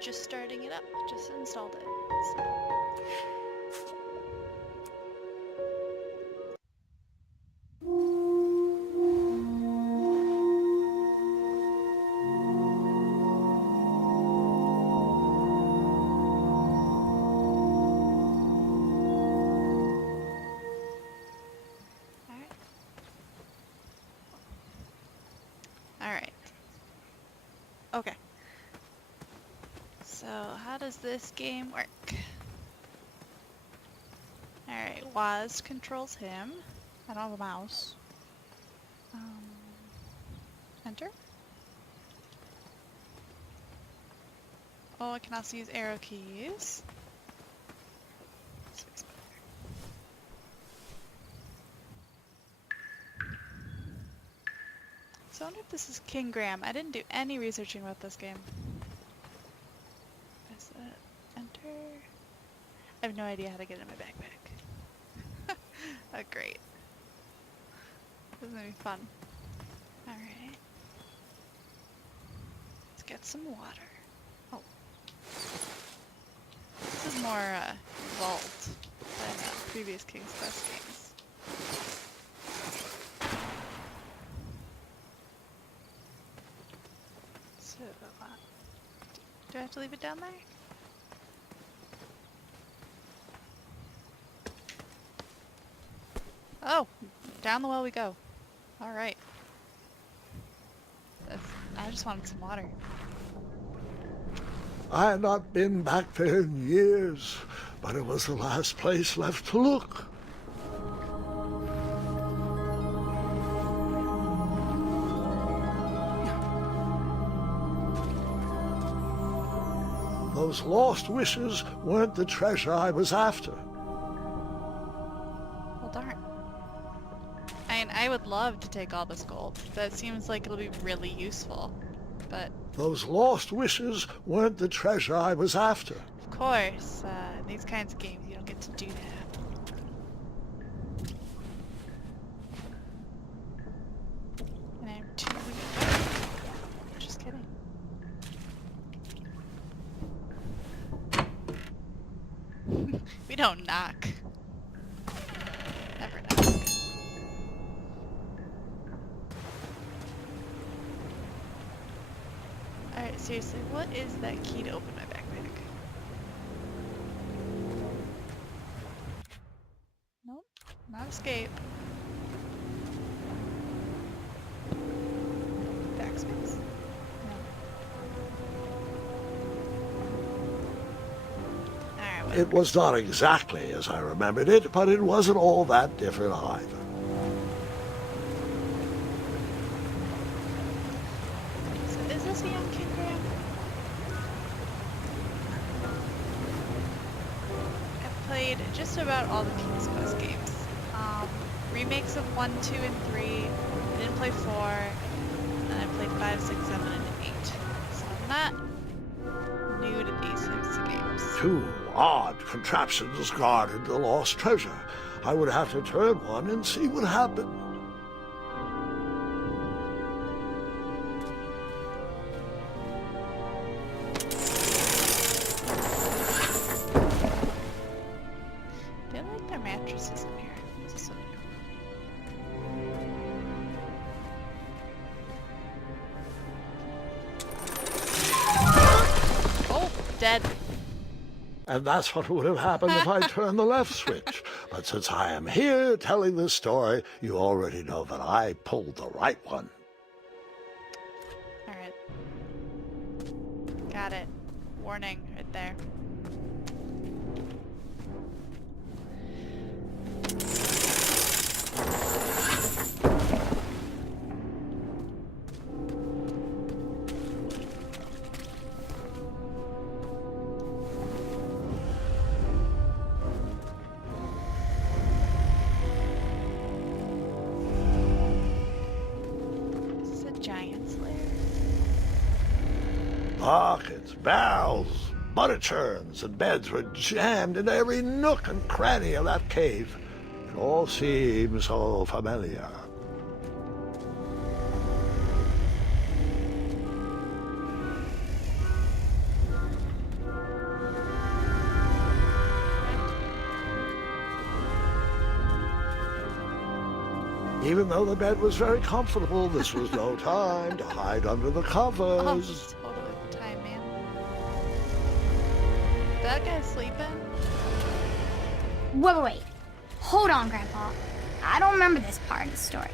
just starting it up. Just installed it. So. Alright. Okay. So, how does this game work? Alright, Waz controls him. I don't have a mouse. Enter. Oh, I can also use arrow keys. So I wonder if this is King Graham. I didn't do any researching about this game. Is that enter? I have no idea how to get in my backpack. Oh, great. This is gonna be fun. Alright. Let's get some water. Oh. This is more vault than previous King's Quest games. So, do I have to leave it down there? Oh, down the well we go. Alright. I just wanted some water. I had not been back there in years, but it was the last place left to look. Those lost wishes weren't the treasure I was after. Well, darn. I would love to take all this gold. That seems like it'll be really useful, but... Those lost wishes weren't the treasure I was after. Of course, in these kinds of games you don't get to do that. And I'm too weak. Just kidding. We don't knock. Never knock. Alright, seriously, what is that key to open my backpack? Nope, not escape. Backspace. No. Alright, well. It was not exactly as I remembered it, but it wasn't all that different either. So is this a young King Graham? I've played just about all the King's Quest games. Remakes of 1, 2, and 3. I didn't play 4. And I played 5, 6, 7, and 8. So I'm not new to these types of games. Two odd contraptions guarded the lost treasure. I would have to turn one and see what happened. They like their mattresses in here. What's this one? Oh, dead. And that's what would have happened if I turned the left switch. But since I am here telling this story, you already know that I pulled the right one. Alright. Got it. Warning right there. Is this a giant's lair? Buckets, barrels, butter churns, and beds were jammed into every nook and cranny of that cave. It all seems so familiar. Even though the bed was very comfortable, this was no time to hide under the Oh, covers. totally the time, man. That guy's sleeping? Wait. Hold on, Grandpa. I don't remember this part of the story.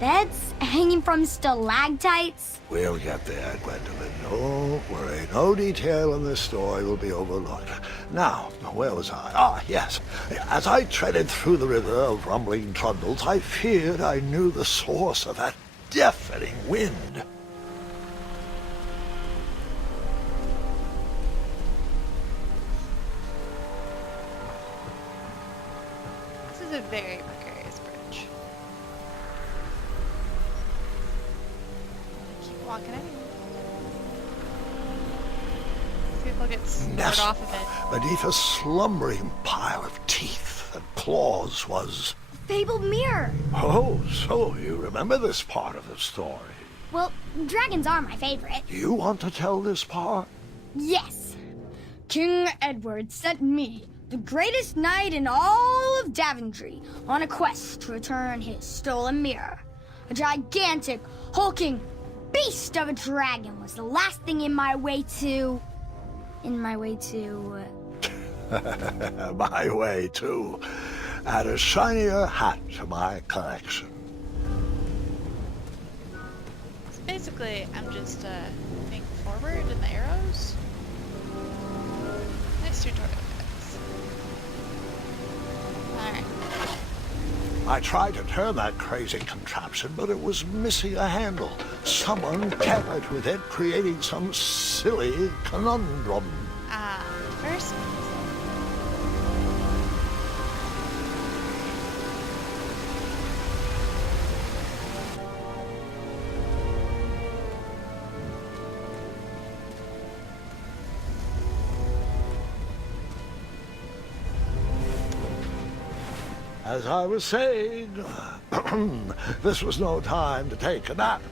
Beds hanging from stalactites? We'll get there, Gwendolyn. Don't worry. No detail in this story will be overlooked. Now, where was I? Ah, yes. As I treaded through the river of rumbling trundles, I feared I knew the source of that deafening wind. This is a very precarious bridge. Keep walking anyway. See if I'll get scared off of it. Beneath a slumbering pile of teeth and claws was... Fabled mirror. Oh, so you remember this part of the story. Well, dragons are my favorite. Do you want to tell this part? Yes. King Edward sent me, the greatest knight in all of Daventry, on a quest to return his stolen mirror. A gigantic, hulking beast of a dragon was the last thing in my way to... My way to add a shinier hat to my collection. So basically, I'm just moving forward in the arrows. Nice tutorial, guys. Alright. I tried to turn that crazy contraption, but it was missing a handle. Someone tampered with it, creating some silly conundrum. First. As I was saying, this was no time to take a nap.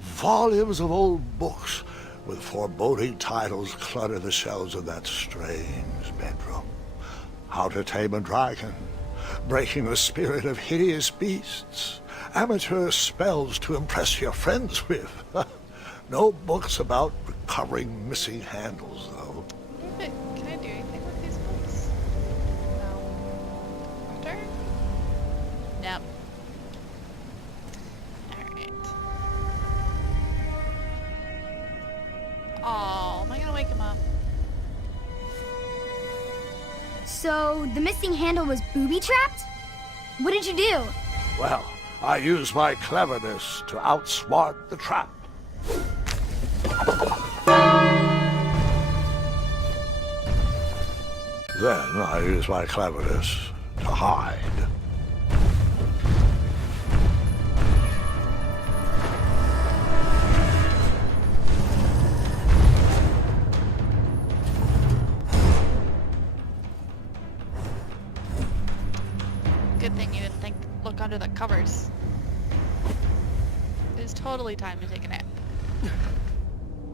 Volumes of old books with foreboding titles clutter the shelves of that strange bedroom. How to Tame a Dragon, Breaking the Spirit of Hideous Beasts, Amateur Spells to Impress Your Friends with. No books about recovering missing handles, though. Can I do anything with these books? No. Turn? Nope. Alright. Oh, am I gonna wake him up? So, the missing handle was booby-trapped? What did you do? Well, I used my cleverness to outsmart the trap. Then I used my cleverness to hide. Good thing you didn't look under the covers. It is totally time to take a nap.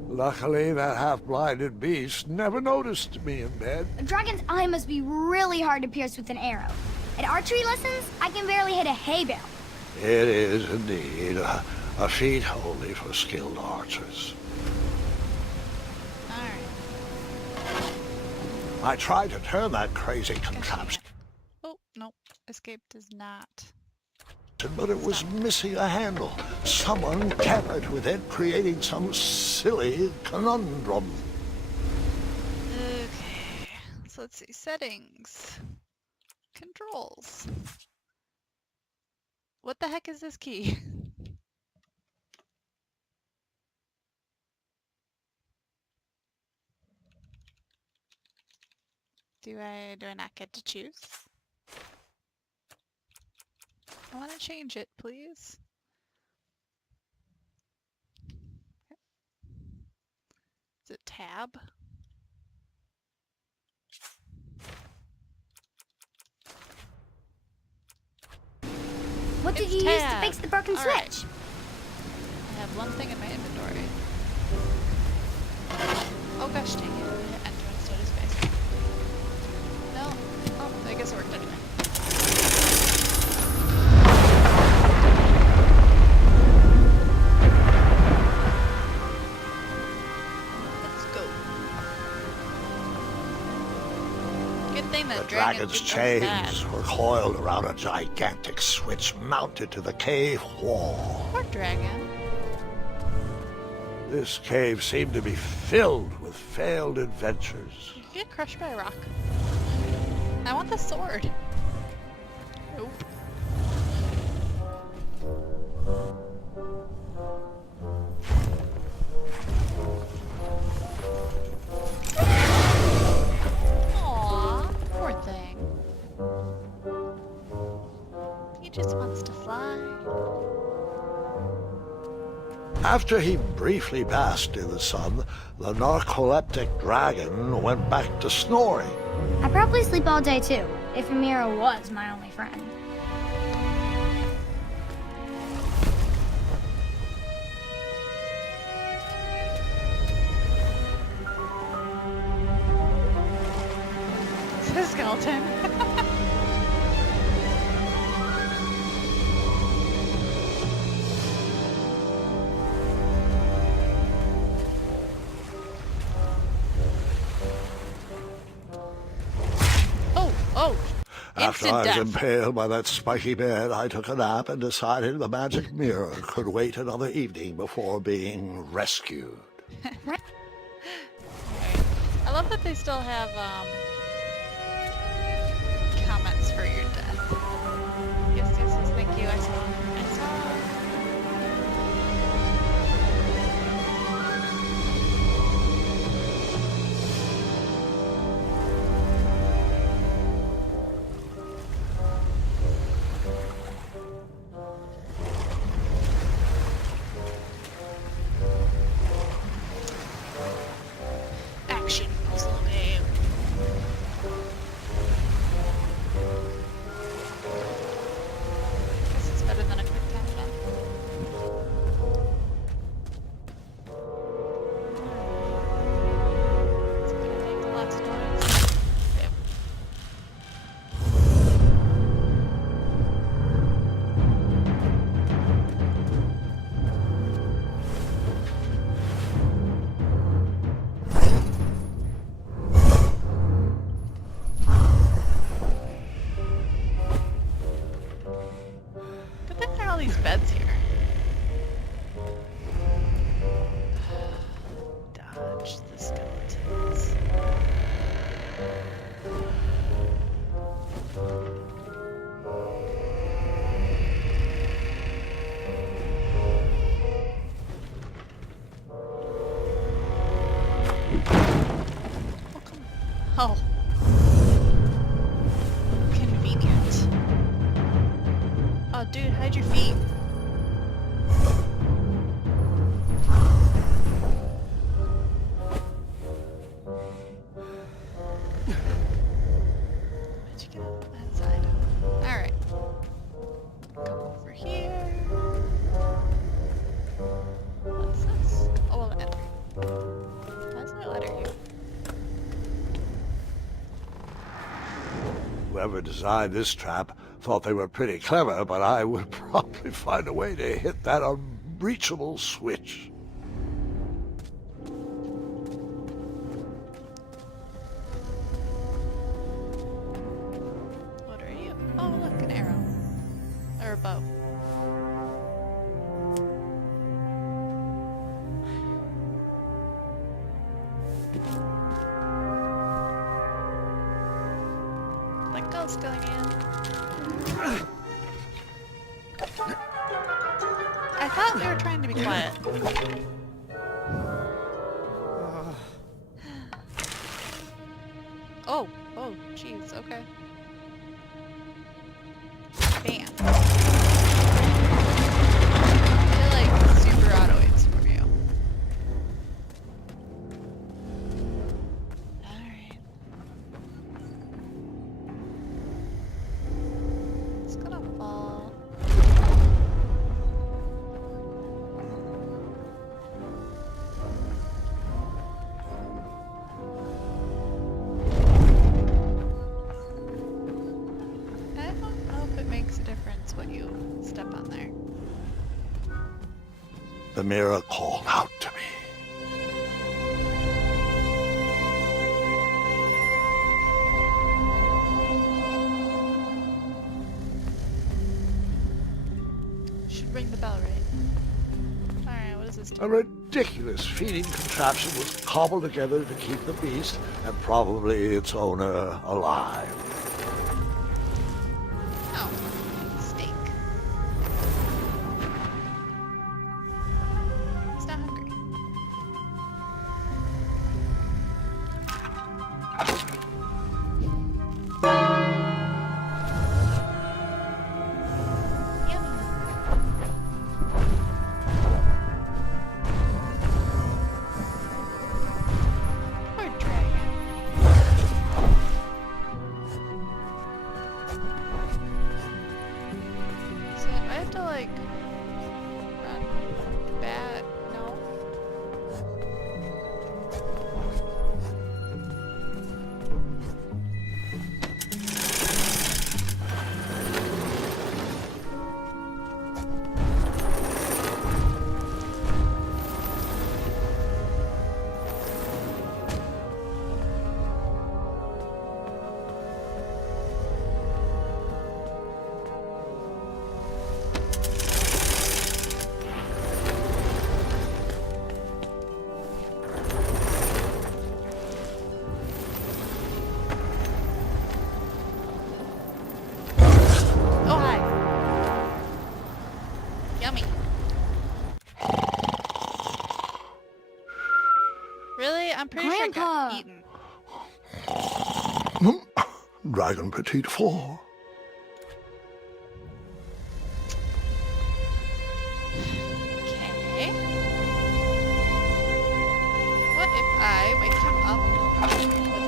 Luckily, that half-blinded beast never noticed me in bed. A dragon's eye must be really hard to pierce with an arrow. At archery lessons, I can barely hit a hay bale. It is indeed a feat only for skilled archers. Alright. I tried to turn that crazy contraption, Oh, nope. Escape does not. but it was missing a handle. Someone tampered with it, creating some silly conundrum. Okay. So let's see. Settings. Controls. What the heck is this key? Do I not get to choose? I want to change it, please. Is it tab? What did It's you use to tab. fix the broken All right. switch? I have one thing in my inventory. Oh gosh, dang it. I hit enter instead of space. No. Oh, I guess it worked anyway. Let's go. Good thing that The dragon's chains were coiled around a gigantic switch mounted to the cave wall. Poor dragon. This cave seemed to be filled with failed adventures. You could get crushed by a rock. I want the sword. Nope. Aww, poor thing. He just wants to fly. After he briefly basked in the sun, the narcoleptic dragon went back to snoring. I probably sleep all day too, if Amira was my only friend. It's a skeleton. Oh, After instant I was death. impaled by that spiky bed, I took a nap and decided the magic mirror could wait another evening before being rescued. I love that they still have comments for your death. Yes, thank you. I saw. Action puzzle game. Guess it's better than a quick time event. It's gonna make lots of noise. Yep. Good thing there are all these beds here. Dodge the skeletons. Oh, come on. Oh. Convenient. Oh, dude, hide your feet. How'd you get out that side? Alright. Come over here. What's this? Oh, a ladder. Why's there a ladder here? Whoever designed this trap thought they were pretty clever, but I would probably find a way to hit that unreachable switch. What are you? Oh, look, an arrow. Or a bow. Like ghost going in. I thought we were trying to be quiet. Oh, jeez, okay. Bam. I feel like super auto aids from you. Alright. It's gonna fall. what you step on there. The mirror called out to me. Should ring the bell, right? Alright, what does this do? A ridiculous feeding contraption was cobbled together to keep the beast and probably its owner alive. Oh, steak. He's not hungry. Yummy. Poor dragon. So I have to like run back. No. Oh hi. Yummy. Really? I'm pretty sure I got Grandpa. eaten. Dragon Petite 4. Okay. What if I wake him up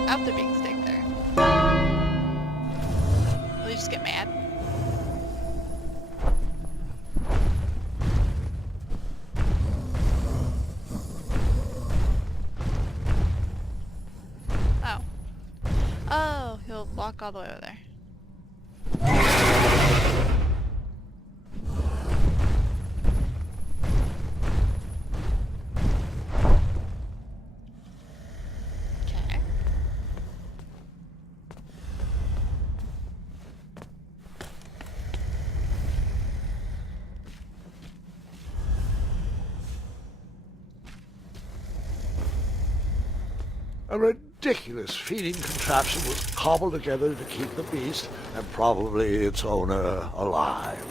without the big stick there? Will he just get mad? Oh. Oh, he'll walk all the way over there. Okay. A ridiculous feeding contraption was cobbled together to keep the beast and probably its owner alive.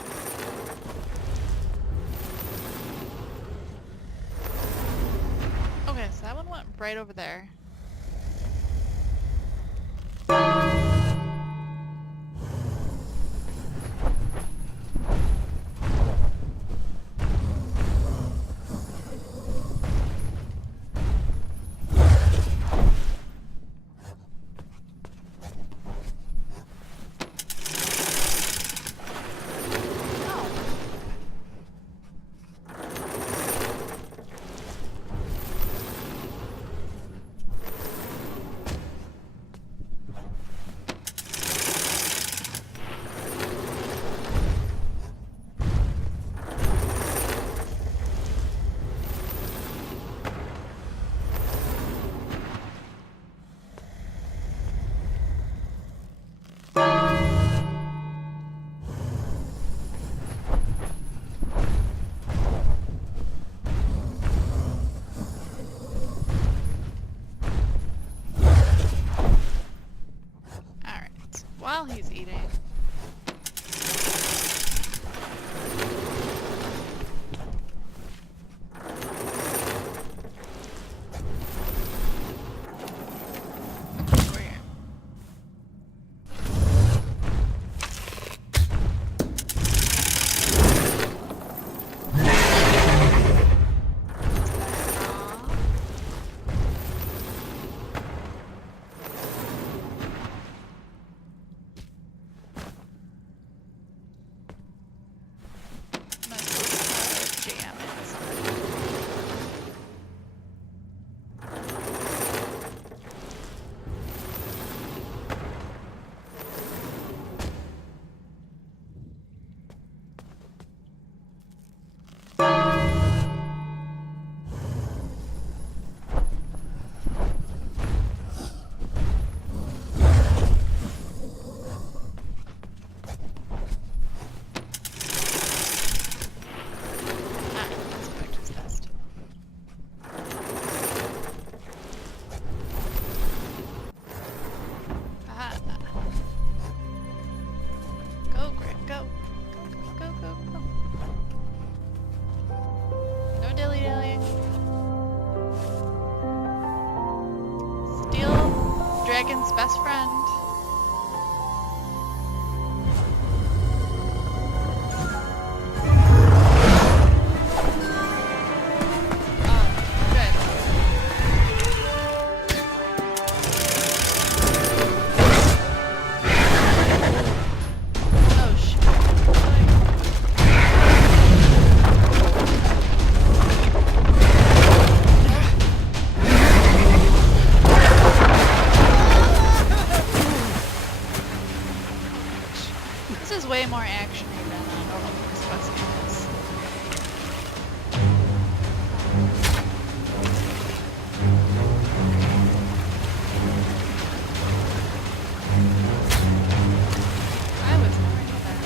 Okay, so that one went right over there. Oh. dragon's best friend. This is way more actiony than a normal King's Quest game is. I was never knew that.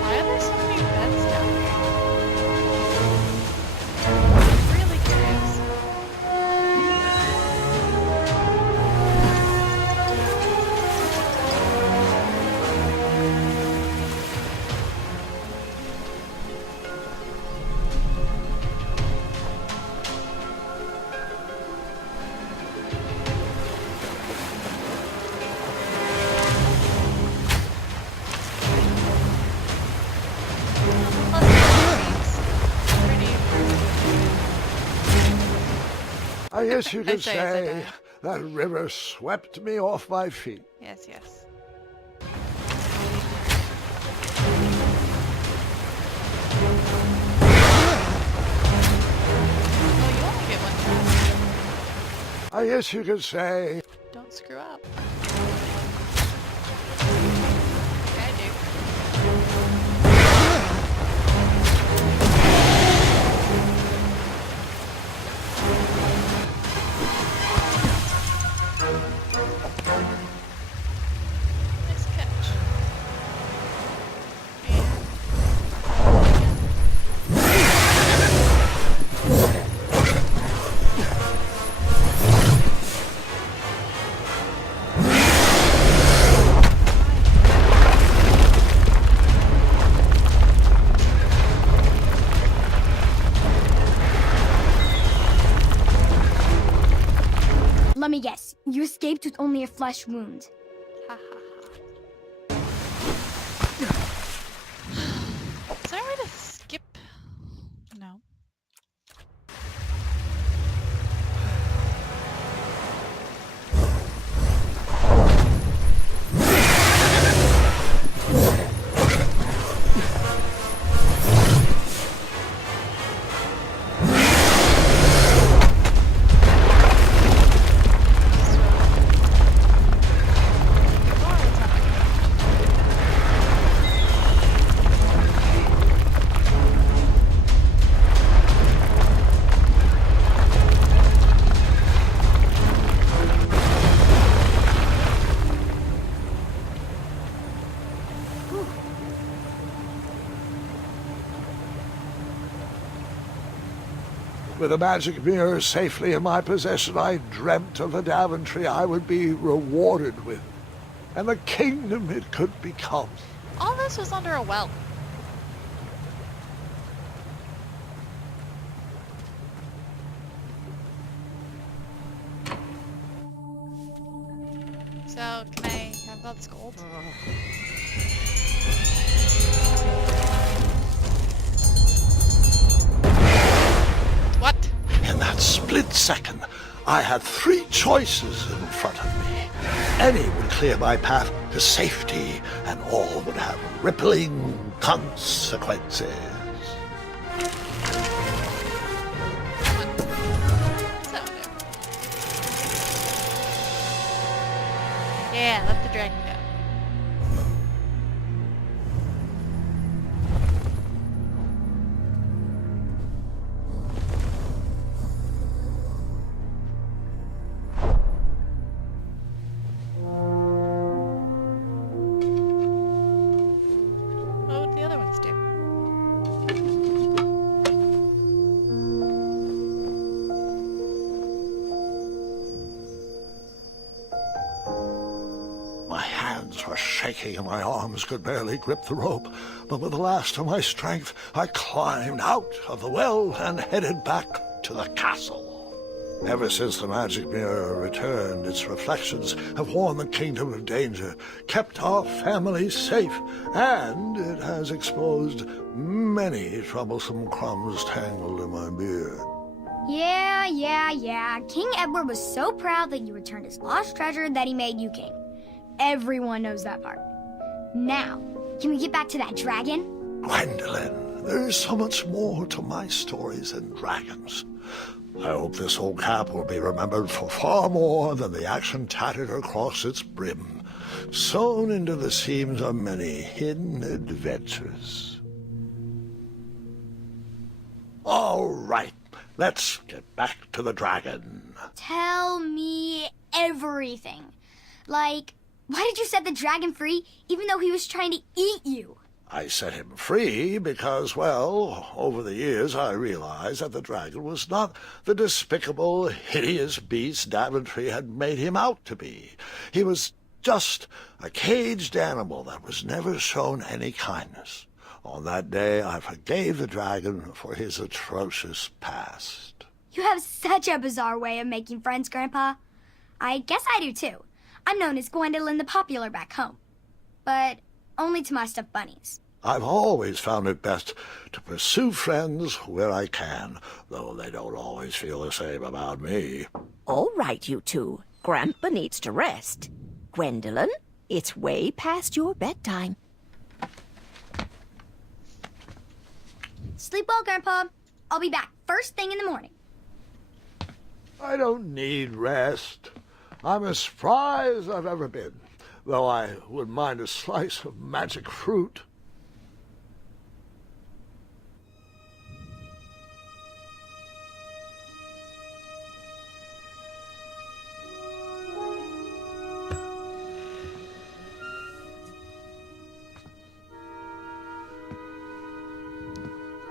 Why are there so many beds down here? I'm really curious. Plus, it seems pretty I guess you I could say as I say die. that river swept me off my feet. Yes, yes. Oh, you only get one shot. I guess you could say Don't screw up. Yeah, I do. Nice catch. Let me guess. You escaped with only a flesh wound. Ha ha ha. Is there a way to skip? No. with a magic mirror safely in my possession, I dreamt of the Daventry I would be rewarded with, and the kingdom it could become. All this was under a well. So, can I have that gold? What? In that split second, I had three choices in front of me. Any would clear my path to safety, and all would have rippling consequences. What's that one do? Yeah, let the dragon go. hands were shaking and my arms could barely grip the rope. But with the last of my strength, I climbed out of the well and headed back to the castle. Ever since the magic mirror returned, its reflections have warned the kingdom of danger, kept our family safe, and it has exposed many troublesome crumbs tangled in my beard. Yeah. King Edward was so proud that you returned his lost treasure that he made you king. Everyone knows that part. Now, can we get back to that dragon? Gwendolyn, there is so much more to my stories than dragons. I hope this old cap will be remembered for far more than the action tattered across its brim, sewn into the seams of many hidden adventures. All right, let's get back to the dragon. Tell me everything. Like, why did you set the dragon free even though he was trying to eat you? I set him free because, well, over the years I realized that the dragon was not the despicable, hideous beast Daventry had made him out to be. He was just a caged animal that was never shown any kindness. On that day, I forgave the dragon for his atrocious past. You have such a bizarre way of making friends, Grandpa. I guess I do, too. I'm known as Gwendolyn the Popular back home. But only to my stuffed bunnies. I've always found it best to pursue friends where I can, though they don't always feel the same about me. All right, you two. Grandpa needs to rest. Gwendolyn, it's way past your bedtime. Sleep well, Grandpa. I'll be back first thing in the morning. I don't need rest. I'm as spry as I've ever been, though I wouldn't mind a slice of magic fruit.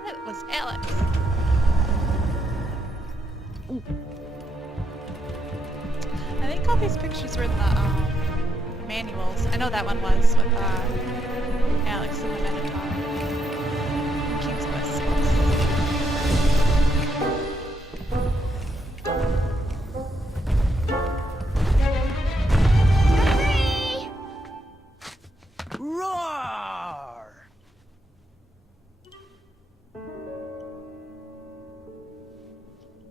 That was Alex. I think all these pictures were in the manuals. I know that one was with Alex and the Minotaur. In King's Quest 6. Roar!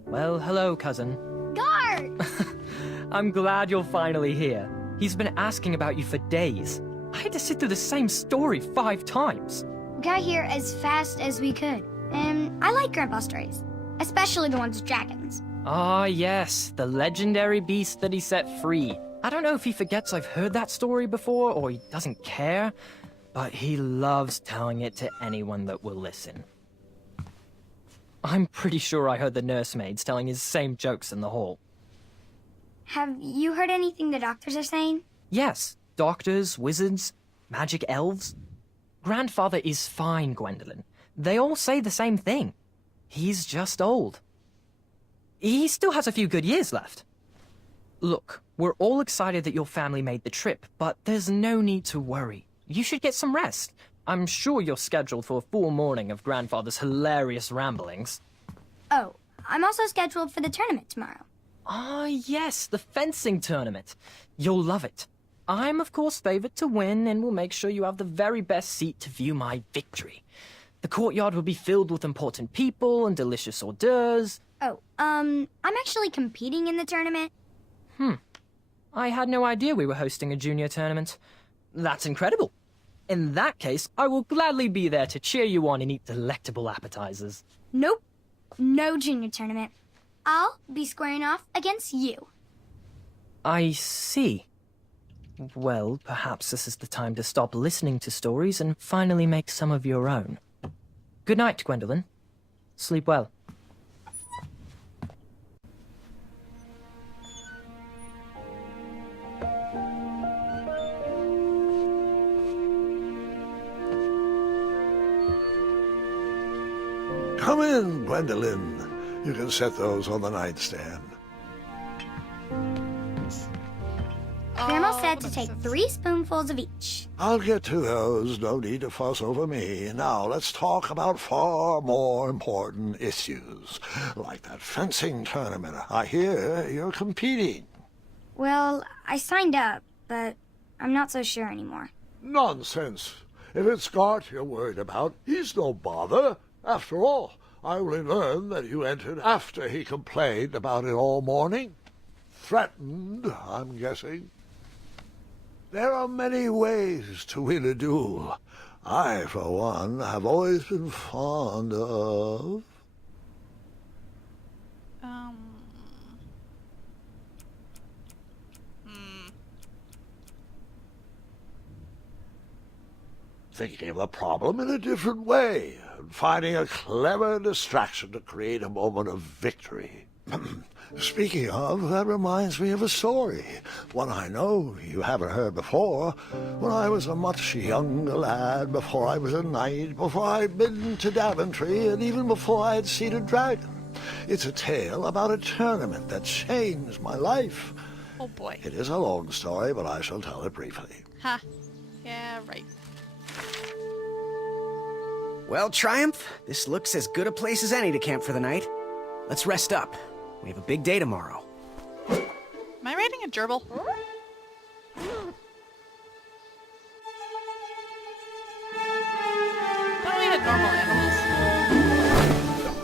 Well, hello, cousin. Guard! I'm glad you're finally here. He's been asking about you for days. I had to sit through the same story 5 times. We got here as fast as we could. And I like Grandpa's stories, especially the ones with dragons. Ah, yes, the legendary beast that he set free. I don't know if he forgets I've heard that story before or he doesn't care, but he loves telling it to anyone that will listen. I'm pretty sure I heard the nursemaids telling his same jokes in the hall. Have you heard anything the doctors are saying? Yes, doctors, wizards, magic elves. Grandfather is fine, Gwendolyn. They all say the same thing. He's just old. He still has a few good years left. Look, we're all excited that your family made the trip, but there's no need to worry. You should get some rest. I'm sure you're scheduled for a full morning of Grandfather's hilarious ramblings. Oh, I'm also scheduled for the tournament tomorrow. Ah, yes, the fencing tournament. You'll love it. I'm, of course, favored to win, and will make sure you have the very best seat to view my victory. The courtyard will be filled with important people and delicious hors d'oeuvres. Oh, I'm actually competing in the tournament. I had no idea we were hosting a junior tournament. That's incredible. In that case, I will gladly be there to cheer you on and eat delectable appetizers. Nope, no junior tournament. I'll be squaring off against you. I see. Well, perhaps this is the time to stop listening to stories and finally make some of your own. Good night, Gwendolyn. Sleep well. Come in, Gwendolyn. You can set those on the nightstand. Grandma said what to a take sense. 3 spoonfuls of each. I'll get to those. No need to fuss over me. Now let's talk about far more important issues, like that fencing tournament. I hear you're competing. Well, I signed up, but I'm not so sure anymore. Nonsense. If it's Scott you're worried about, he's no bother. After all, I only learned that you entered after he complained about it all morning. Threatened, I'm guessing. There are many ways to win a duel. I, for one, have always been fond of... thinking of the problem in a different way, and finding a clever distraction to create a moment of victory. Speaking of, that reminds me of a story, one I know you haven't heard before. When I was a much younger lad, before I was a knight, before I'd been to Daventry, and even before I had seen a dragon. It's a tale about a tournament that changed my life. Oh boy. It is a long story, but I shall tell it briefly. Ha. Yeah, right. Well, Triumph, this looks as good a place as any to camp for the night. Let's rest up. We have a big day tomorrow. Am I writing a gerbil? Thought we had normal animals.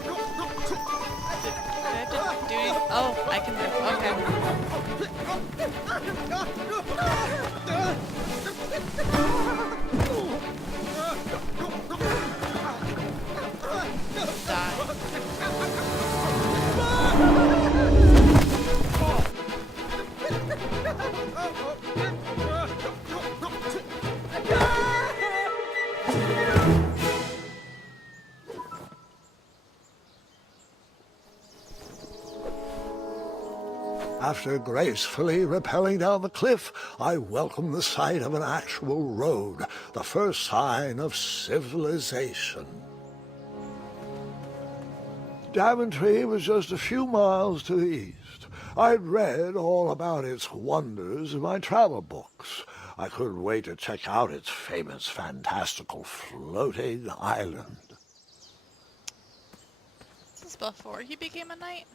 Do I have to do any- Oh, I can do. Okay. Die. After gracefully rappelling down the cliff, I welcomed the sight of an actual road, the first sign of civilization. Daventry was just a few miles to the east. I'd read all about its wonders in my travel books. I couldn't wait to check out its famous, fantastical floating island. This is before he became a knight.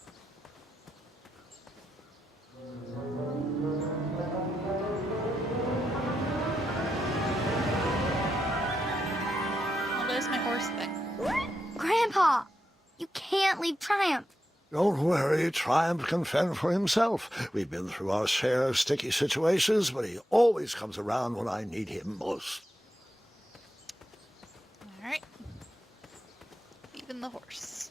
Oh, there's my horse thing. Grandpa, you can't leave Triumph. Don't worry, Triumph can fend for himself. We've been through our share of sticky situations, but he always comes around when I need him most. Alright. Even the horse.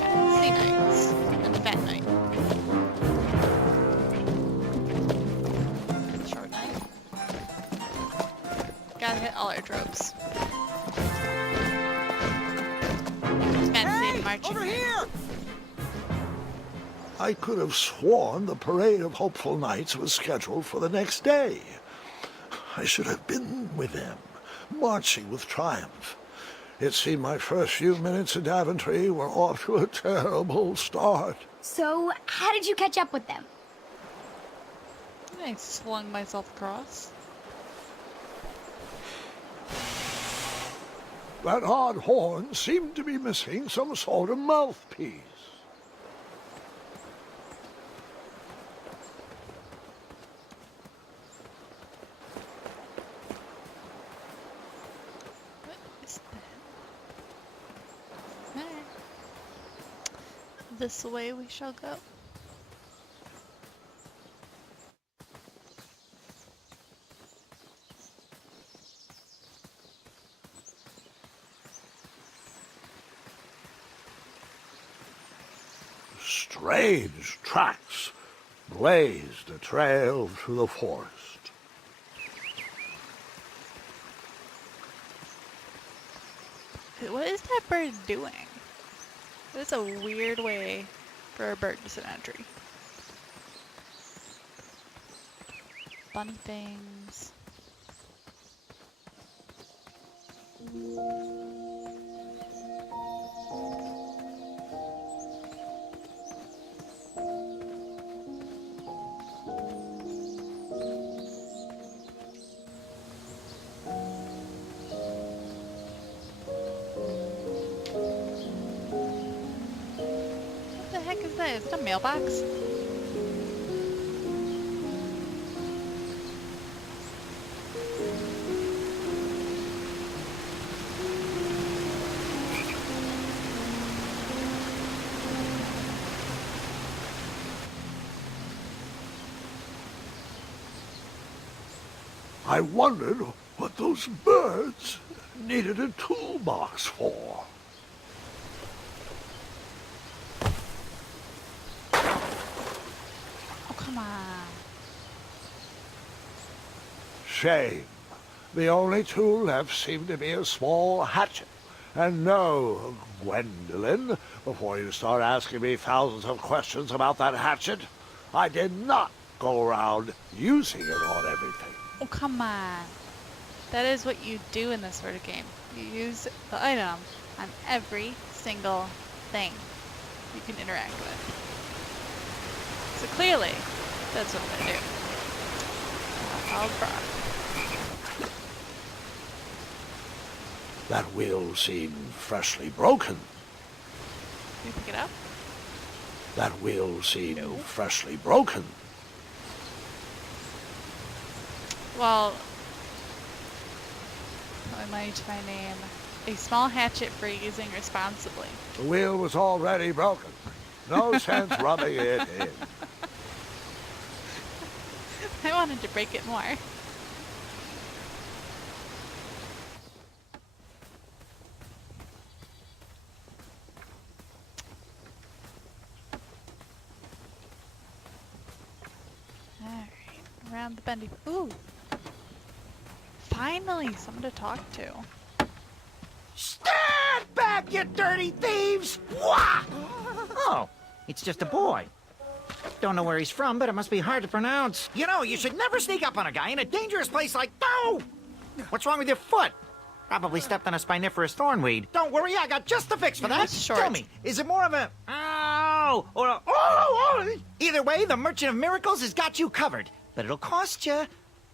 Fancy knights. And fat knight. Short knight. Gotta hit all our tropes. Fancy marching. Over here! I could have sworn the parade of hopeful knights was scheduled for the next day. I should have been with them, marching with Triumph. It seemed my first few minutes in Daventry were off to a terrible start. So, how did you catch up with them? I slung myself across. That odd horn seemed to be missing some sort of mouthpiece. What is that? Alright. This way we shall go. Strange tracks blazed a trail through the forest. What is that bird doing? That's a weird way for a bird to sit on a tree. Bunny things. What the heck is that? Is it a mailbox? I wondered what those birds needed a toolbox for. Oh, come on. Shame. The only tool left seemed to be a small hatchet. And no, Gwendolyn, before you start asking me thousands of questions about that hatchet, I did not go around using it on everything. Oh, come on. That is what you do in this sort of game. You use the item on every single thing you can interact with. So clearly, that's what I'm gonna do. I'll try. That wheel seemed freshly broken. Can you pick it up? That wheel seemed freshly broken. Well, I might my name. A small hatchet for using responsibly. The wheel was already broken. No sense rubbing it in. I wanted to break it more. Alright, around the bendy. Ooh! Finally, someone to talk to. Stand back, you dirty thieves! Wah! Oh, it's just a boy. Don't know where he's from, but it must be hard to pronounce. You know, you should never sneak up on a guy in a dangerous place like... Oh! What's wrong with your foot? Probably stepped on a spiniferous thornweed. Don't worry, I got just the fix for that. Short. Tell me, is it more of a... Ow! Or a... Oh! Either way, the Merchant of Miracles has got you covered. But it'll cost you.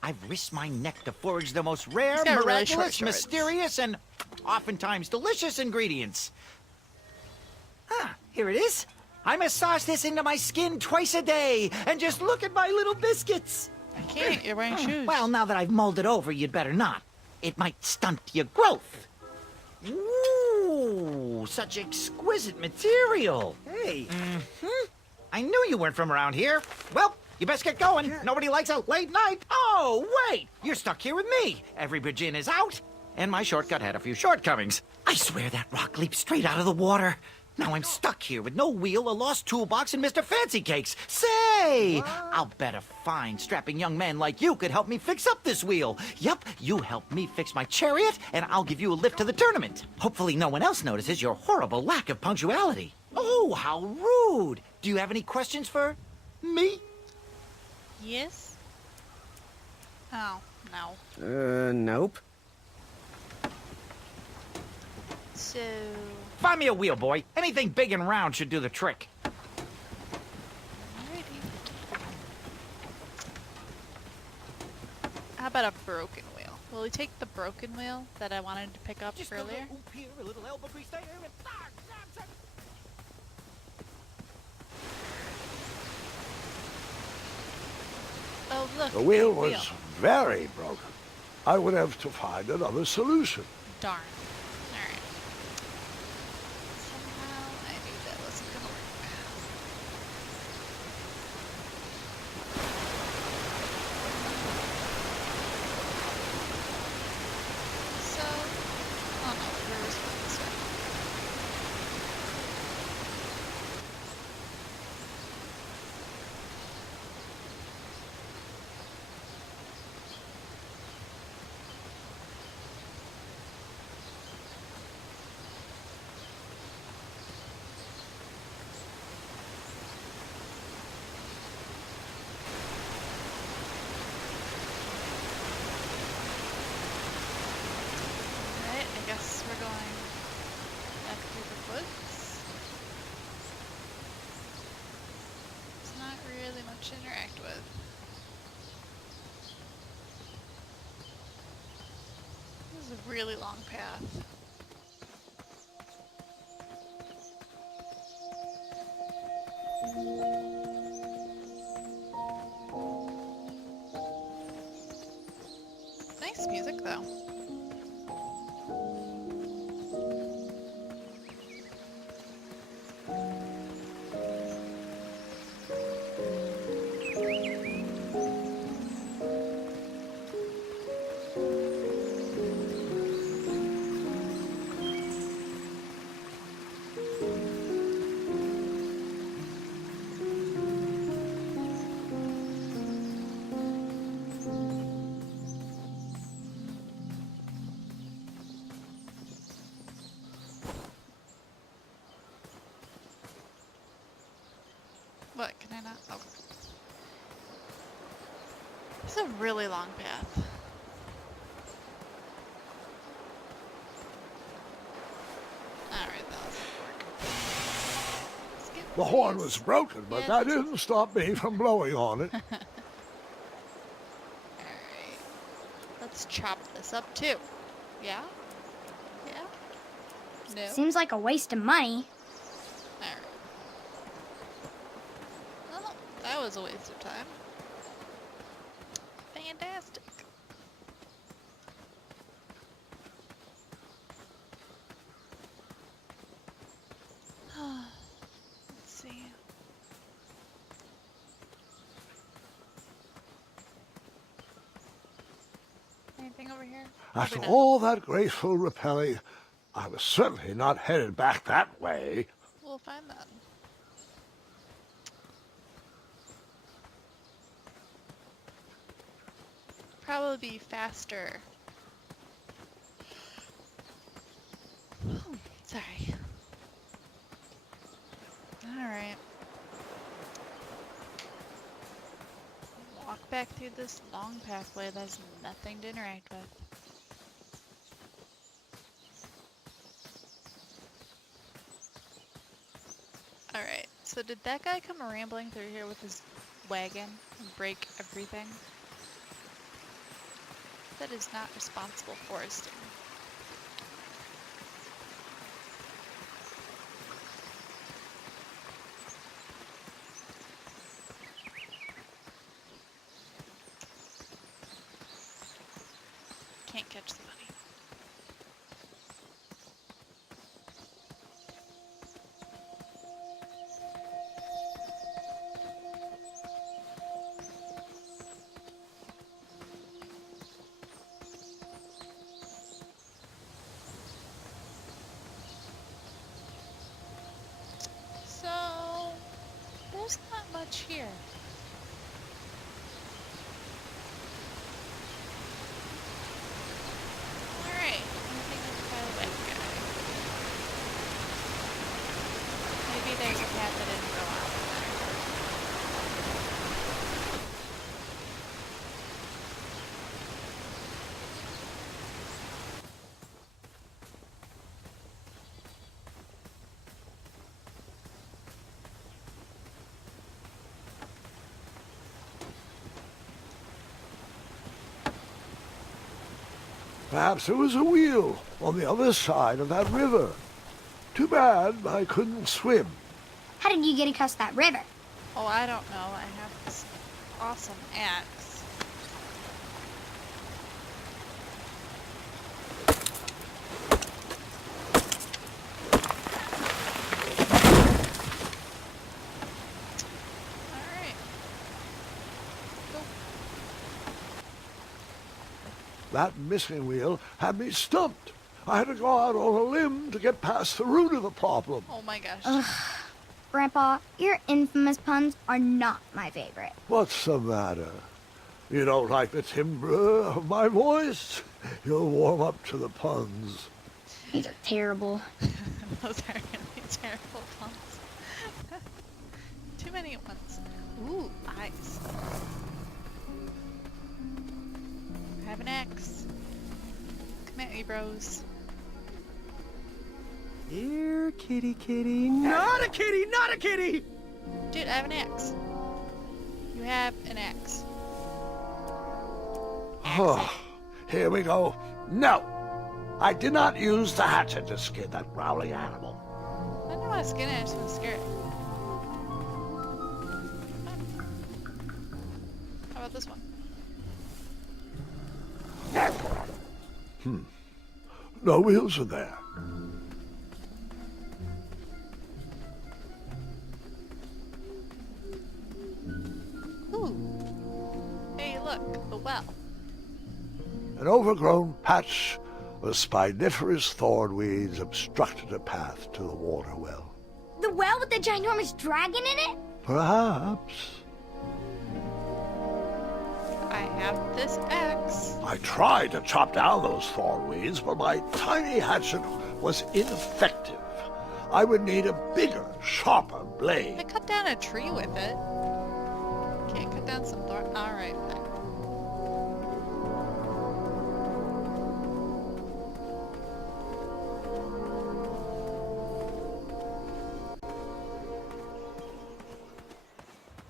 I've risked my neck to forage the most rare, He's got really miraculous, short shorts. mysterious, and oftentimes delicious ingredients. Ah, here it is. I massage this into my skin twice a day, and just look at my little biscuits. I can't, you're wearing shoes. Well, now that I've mulled it over, you'd better not. It might stunt your growth. Ooh, such exquisite material. Hey. I knew you weren't from around here. Well, you best get going. Nobody likes a late night. Oh, wait. You're stuck here with me. Every bridge in is out. And my shortcut had a few shortcomings. I swear that rock leaped straight out of the water. Now I'm stuck here with no wheel, a lost toolbox, and Mr. Fancy Cakes. Say, I'll bet a fine, strapping young man like you could help me fix up this wheel. Yup, you help me fix my chariot, and I'll give you a lift to the tournament. Hopefully no one else notices your horrible lack of punctuality. Oh, how rude. Do you have any questions for me? Yes? Oh, no. Nope. So... Find me a wheel, boy. Anything big and round should do the trick. Alrighty. How about a broken wheel? Will we take the broken wheel that I wanted to pick up earlier? A little oop here, a little elbow grease there, and... Oh, look. The wheel a was very broken. I would have to find another solution. Darn. Alright. Somehow I knew that wasn't gonna work. So... Oh no, the river's going this way. This is a really long path. Nice music though. What, can I not? Oh. It's a really long path. Alright, that doesn't work. Skip, The horn please. was broken, but Yeah, that didn't stop me from blowing on it. Alright. Let's chop this up too. Yeah? Yeah? No? Seems like a waste of money. Alright. Well, that was a waste of time. Fantastic. Let's see. Anything over here? After Probably not. all that graceful rappelling, I was certainly not headed back that way. We'll find that. Probably be faster. Oh, sorry. Alright. Walk back through this long pathway that has nothing to interact with. Alright, so did that guy come rambling through here with his wagon and break everything? That is not responsible foresting. Can't catch the bunny. So, there's not much here. Alright, I think I can find that guy. Maybe there's a path that didn't go out there. Perhaps there was a wheel on the other side of that river. Too bad I couldn't swim. How did you get across that river? Oh, I don't know. I have this awesome axe. Alright. Go. That missing wheel had me stumped. I had to go out on a limb to get past the root of the problem. Oh my gosh. Grandpa, your infamous puns are not my favorite. What's the matter? You don't like the timbre of my voice? You'll warm up to the puns. These are terrible. Those are really terrible puns. Too many ones. Ooh, eyes. I have an axe. Come at me, bros. Here, kitty, kitty. Not a kitty, not a kitty! Dude, I have an axe. You have an axe. Oh, here we go. No! I did not use the hatchet to skin that growling animal. I don't want to skin it, I just want to scare it. How about this one? No wheels are there. Ooh. Hey, look, the well. An overgrown patch of spiniferous thorn weeds obstructed a path to the water well. The well with the ginormous dragon in it? Perhaps. I have this axe. I tried to chop down those thorn weeds, but my tiny hatchet was ineffective. I would need a bigger, sharper I blade. cut down a tree with it. Can't cut down some thorn. Alright, fine.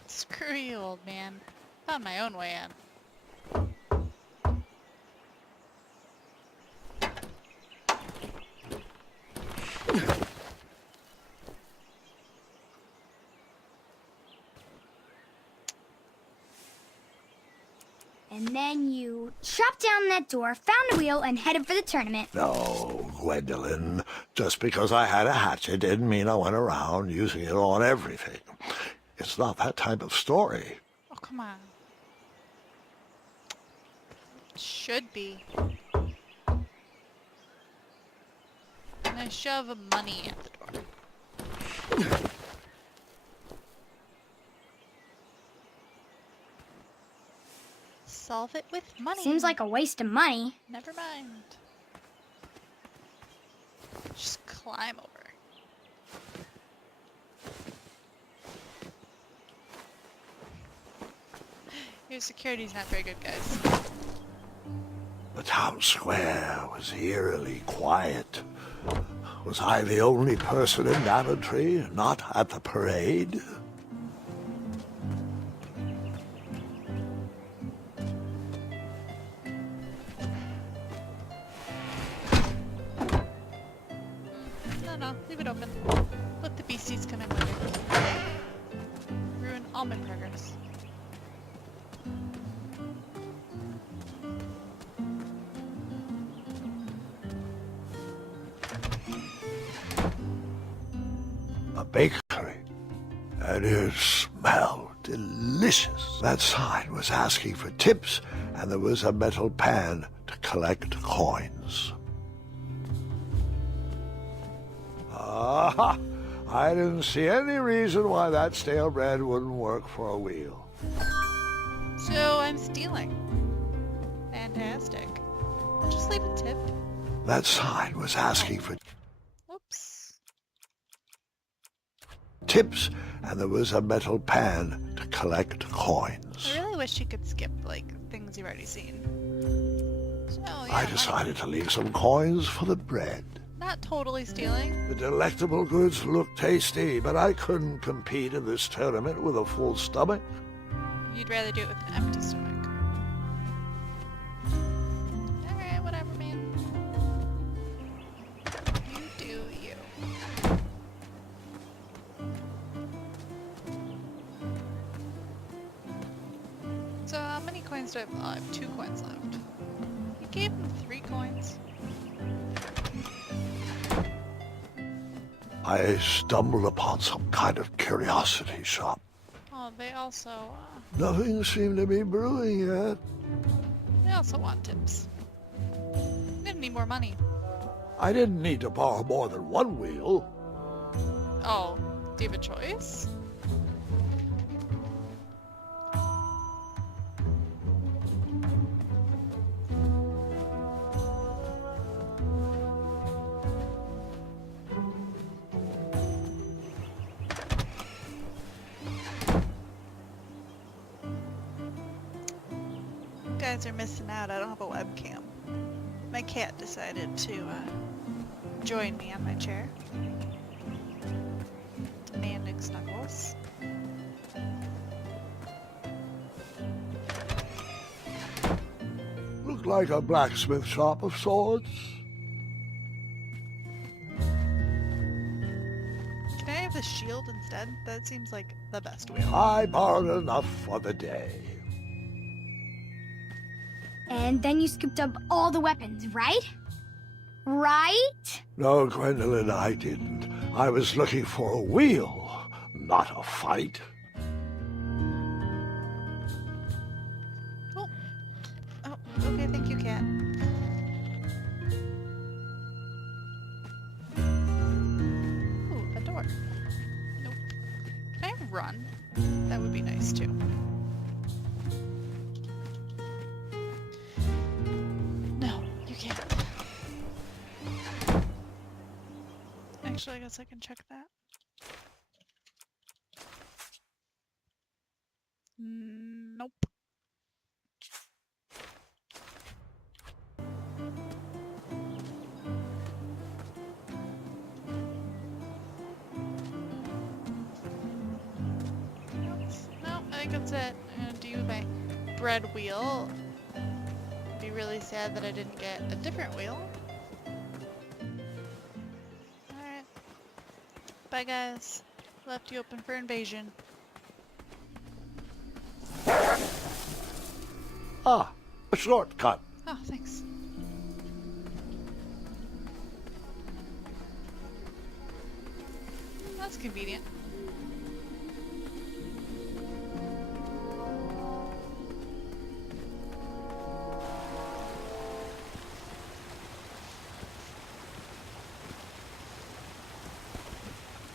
Screw you, old man. Found my own way in. And then you chopped down that door, found a wheel, and headed for the tournament. No, Gwendolyn. Just because I had a hatchet didn't mean I went around using it on everything. It's not that type of story. Oh, come on. Should be. And I shove money at the door. Solve it with money. Seems like a waste of money. Never mind. Just climb over. Your security's not very good, guys. The town square was eerily quiet. Was I the only person in Daventry not at the parade? No, leave it open. Let the beasties come in later. Ruin all my progress. A bakery, and it smelled delicious. That sign was asking for tips, and there was a metal pan to collect coins. Ah, I didn't see any reason why that stale bread wouldn't work for a wheel. So I'm stealing. Fantastic. I'll just leave a tip. That sign was asking for Whoops. tips, and there was a metal pan to collect coins. I really wish you could skip, like, things you've already seen. So, yeah, I decided to leave some coins for the bread. not totally stealing. The delectable goods looked tasty, but I couldn't compete in this tournament with a full stomach. You'd rather do it with an empty stomach. Alright, whatever, man. You do you. So how many coins do I have? Oh, I have 2 coins left. You gave him 3 coins. I stumbled upon some kind of curiosity shop. Oh, they also Nothing seemed to be brewing yet. want tips. They need more money. I didn't need to borrow more than one wheel. Oh, do you have a choice? You guys are missing out. I don't have a webcam. My cat decided to join me on my chair. Demanding snuggles. Looked like a blacksmith shop of sorts. instead. That seems like the best wheel. I borrowed enough for the day. And then you scooped up all the weapons, right? Right? No, Gwendolyn, I didn't. I was looking for a wheel, not a fight. Oh. Oh, okay, thank you, cat. Ooh, a door. Nope. Can I run? That would be nice too. No, you can't. Actually, I guess I can check that. Nope. No, I think that's it. I'm gonna do my bread wheel. Be really sad that I didn't get a different wheel. Alright. Bye guys. Left you open for invasion. Ah, a shortcut. Oh, thanks. That's convenient.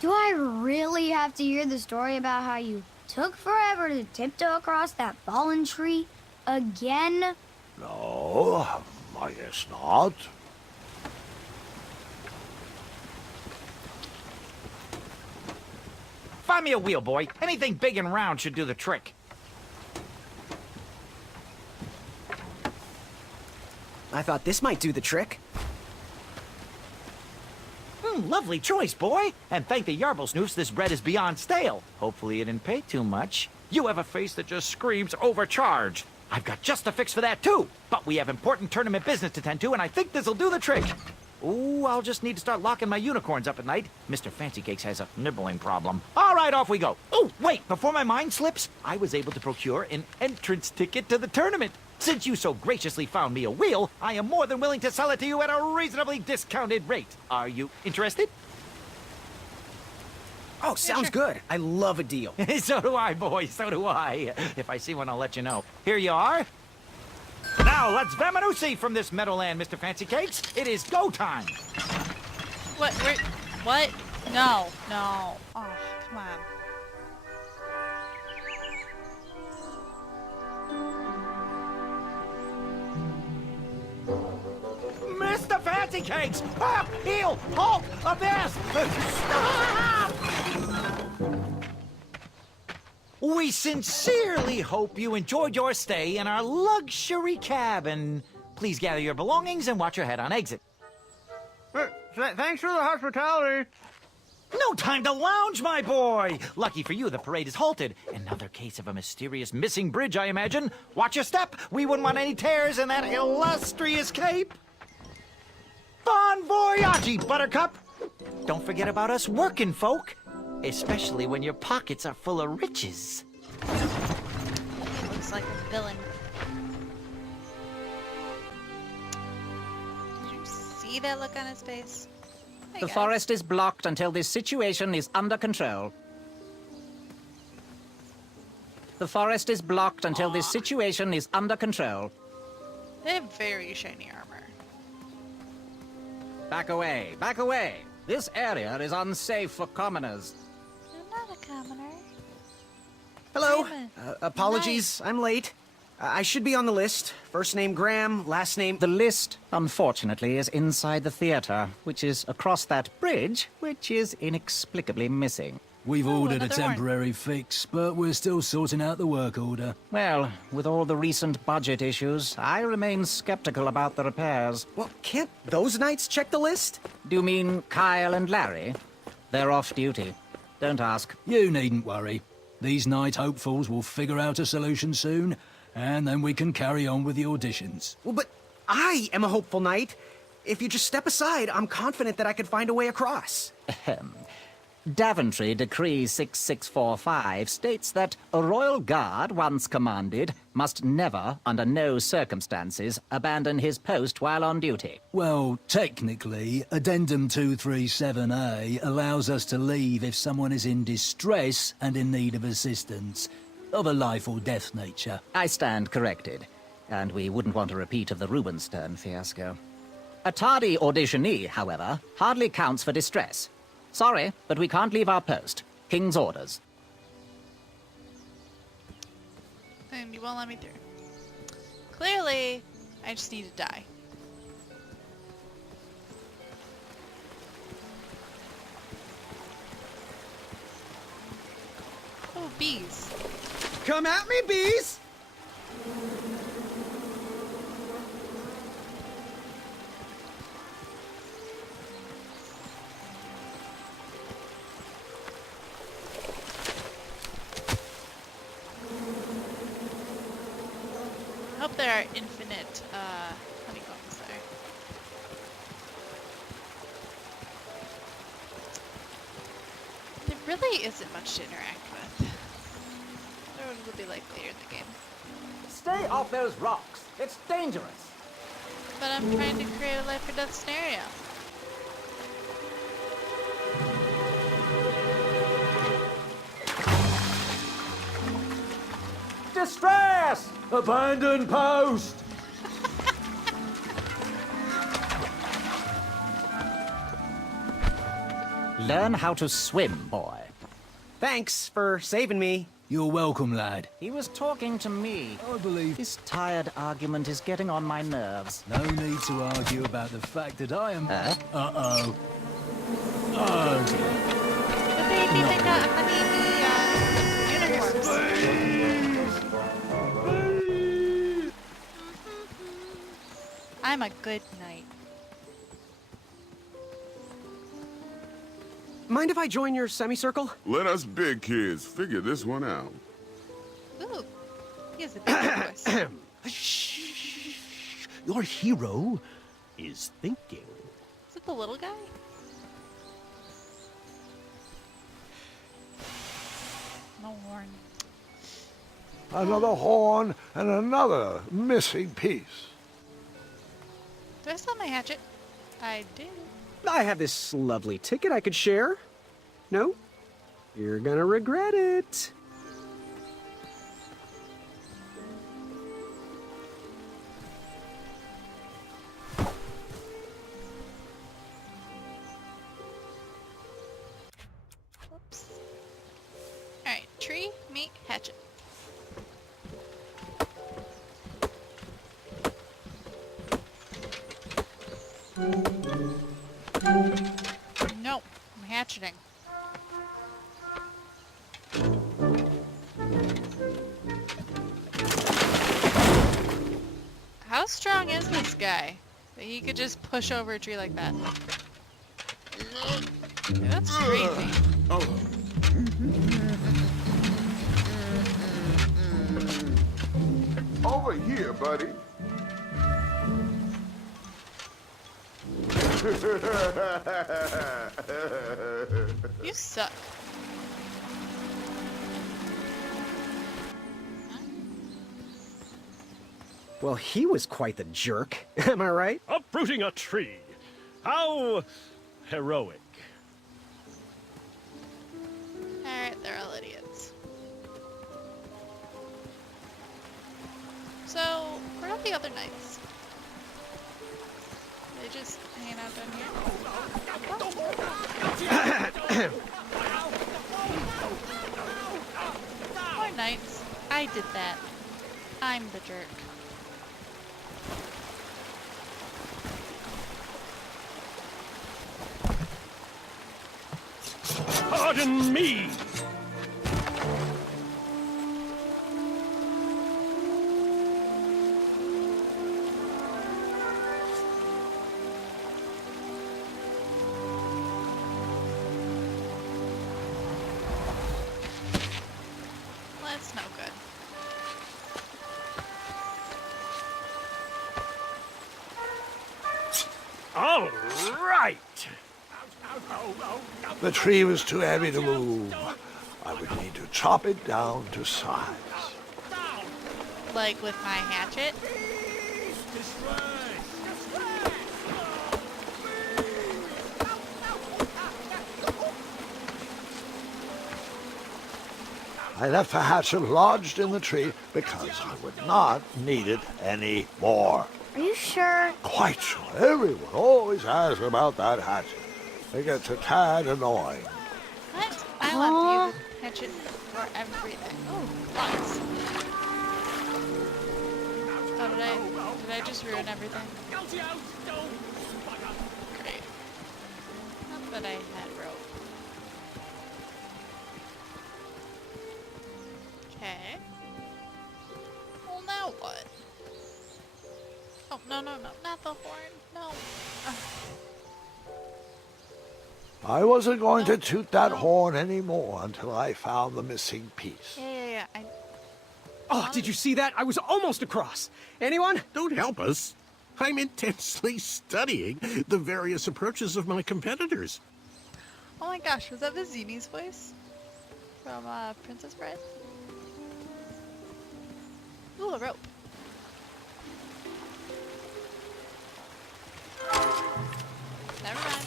Do I really have to hear the story about how you took forever to tiptoe across that fallen tree again? No, I guess not. Find me a wheel, boy. Anything big and round should do the trick. I thought this might do the trick. Lovely choice, boy. And thank the Yarblesnoofs, this bread is beyond stale. Hopefully you didn't pay too much. You have a face that just screams overcharged. I've got just a fix for that, too. But we have important tournament business to tend to, and I think this'll do the trick. Ooh, I'll just need to start locking my unicorns up at night. Mr. Fancy Cakes has a nibbling problem. All right, off we go. Oh, wait, before my mind slips, I was able to procure an entrance ticket to the tournament. Since you so graciously found me a wheel, I am more than willing to sell it to you at a reasonably discounted rate. Are you interested? Oh, sounds good. I love a deal. So do I, boy, so do I. If I see one, I'll let you know. Here you are. Now, let's Vamanusi from this meadowland, Mr. Fancy Cakes. It is go time. What? What? No, no. Oh, come on. Mr. Fancy Cakes! Up, heel, halt, abyss! Stop! We sincerely hope you enjoyed your stay in our luxury cabin. Please gather your belongings and watch your head on exit. Thanks for the hospitality. No time to lounge, my boy! Lucky for you, the parade is halted. Another case of a mysterious missing bridge, I imagine. Watch your step. We wouldn't want any tears in that illustrious cape. Bon voyage, Buttercup! Don't forget about us working folk, especially when your pockets are full of riches. Looks like a villain. Did you see that look on his face? Hey, The guys. forest is blocked until this situation is under control. The forest is blocked until this situation is under control. They have very shiny armor. Back away, back away. This area is unsafe for commoners. I'm not a commoner. Hello. Damn it. Apologies, I'm late. I should be on the list. First name Graham, last name... The list, unfortunately, is inside the theater, which is across that bridge, which is inexplicably missing. We've ordered a another one. temporary fix, but we're still sorting out the work order. Well, with all the recent budget issues, I remain skeptical about the repairs. Well, can't those knights check the list? Do you mean Kyle and Larry? They're off duty. Don't ask. You needn't worry. These night hopefuls will figure out a solution soon, and then we can carry on with the auditions. Well, but I am a hopeful knight. If you just step aside, I'm confident that I could find a way across. Daventry Decree 6645 states that a royal guard, once commanded, must never, under no circumstances, abandon his post while on duty. Well, technically, Addendum 237A allows us to leave if someone is in distress and in need of assistance, of a life or death nature. I stand corrected, and we wouldn't want a repeat of the Rubenstern fiasco. A tardy auditionee, however, hardly counts for distress. Sorry, but we can't leave our post. King's orders. And you won't let me through. Clearly, I just need to die. Oh, bees. Come at me, bees! I hope there are infinite honeycombs there. There really isn't much to interact with. There will be like later in the game. Stay off those rocks. It's dangerous. But I'm trying to create a life or death scenario. Distress! Abandon post! Learn how to swim, boy. Thanks for saving me. You're welcome, lad. He was talking to me. I believe This tired argument is getting on my nerves. no need to argue about the fact that I am... Huh? Uh-oh. Oh, dear. But they even got honeybee uniforms. I'm a good knight. Mind if I join your semicircle? Let us big kids figure this one out. Ooh, he has a big voice. Shh. Your hero is thinking. Is it the little guy? No horn. Another horn and another missing piece. Do I still have my hatchet? I do. I have this lovely ticket I could share. No? You're gonna regret it. Whoops. Alright, tree, meat, hatchet. Nope, I'm hatcheting. How strong is this guy that he could just push over a tree like that? Yeah, that's crazy. Over here, buddy. You suck. Well, he was quite the jerk. Am I right? Uprooting a tree. How heroic. Alright, they're all idiots. So, where are the other knights? They just hanging out down here? Poor knights. I did that. I'm the jerk. Pardon me. That's no good. All right. The tree was too heavy to move. I would need to chop it down to size. Like with my hatchet. I left the hatchet lodged in the tree because I would not need it anymore. Are you sure? Quite sure. Everyone always asks about that hatchet. It gets a tad annoying. What? I want to use a hatchet for everything. Oh, lots. Oh, did I just ruin everything? Great. Not that I had rope. Okay. Well, now what? Oh, no, not the horn. No. I wasn't going to toot that horn anymore until I found the missing piece. Yeah. Oh, did you see that? I was almost across. Anyone? Don't help us. I'm intensely studying the various approaches of my competitors. Oh my gosh, was that the Zini's voice? From, Princess Bride? Ooh, a rope. Never mind.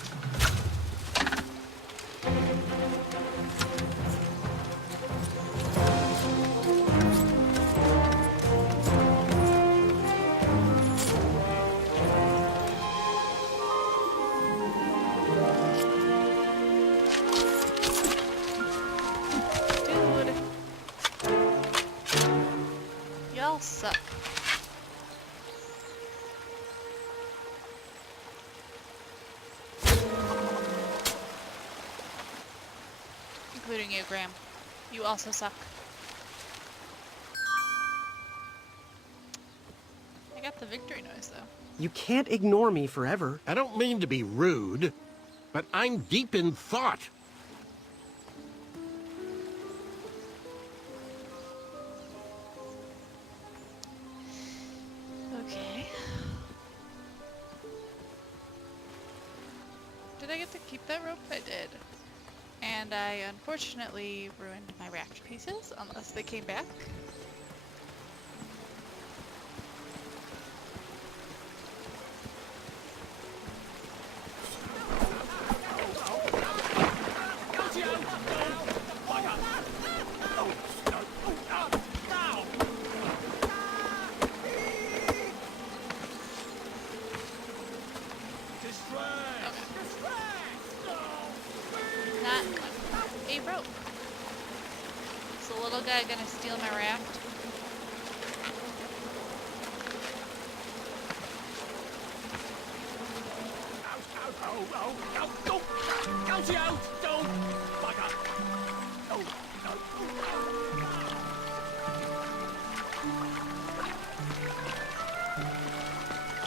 Dude. Y'all suck. Including you, Graham. You also suck. I got the victory noise, though. You can't ignore me forever. I don't mean to be rude, but I'm deep in thought. Okay. Did I get to keep that rope? I did. And I unfortunately ruined my raft pieces, unless they came back. Not a rope. Is the little guy gonna steal my raft?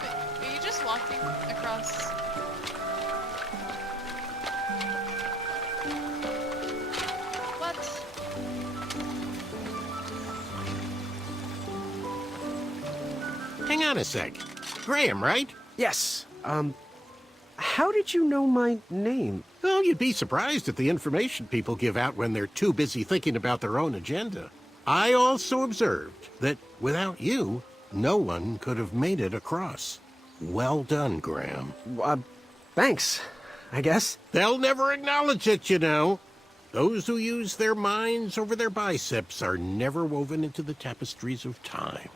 Wait, are you just walking across? What? Hang on a sec. Graham, right? Yes. How did you know my name? Well, you'd be surprised at the information people give out when they're too busy thinking about their own agenda. I also observed that without you, no one could have made it across. Well done, Graham. Thanks, I guess. They'll never acknowledge it, you know. Those who use their minds over their biceps are never woven into the tapestries of time.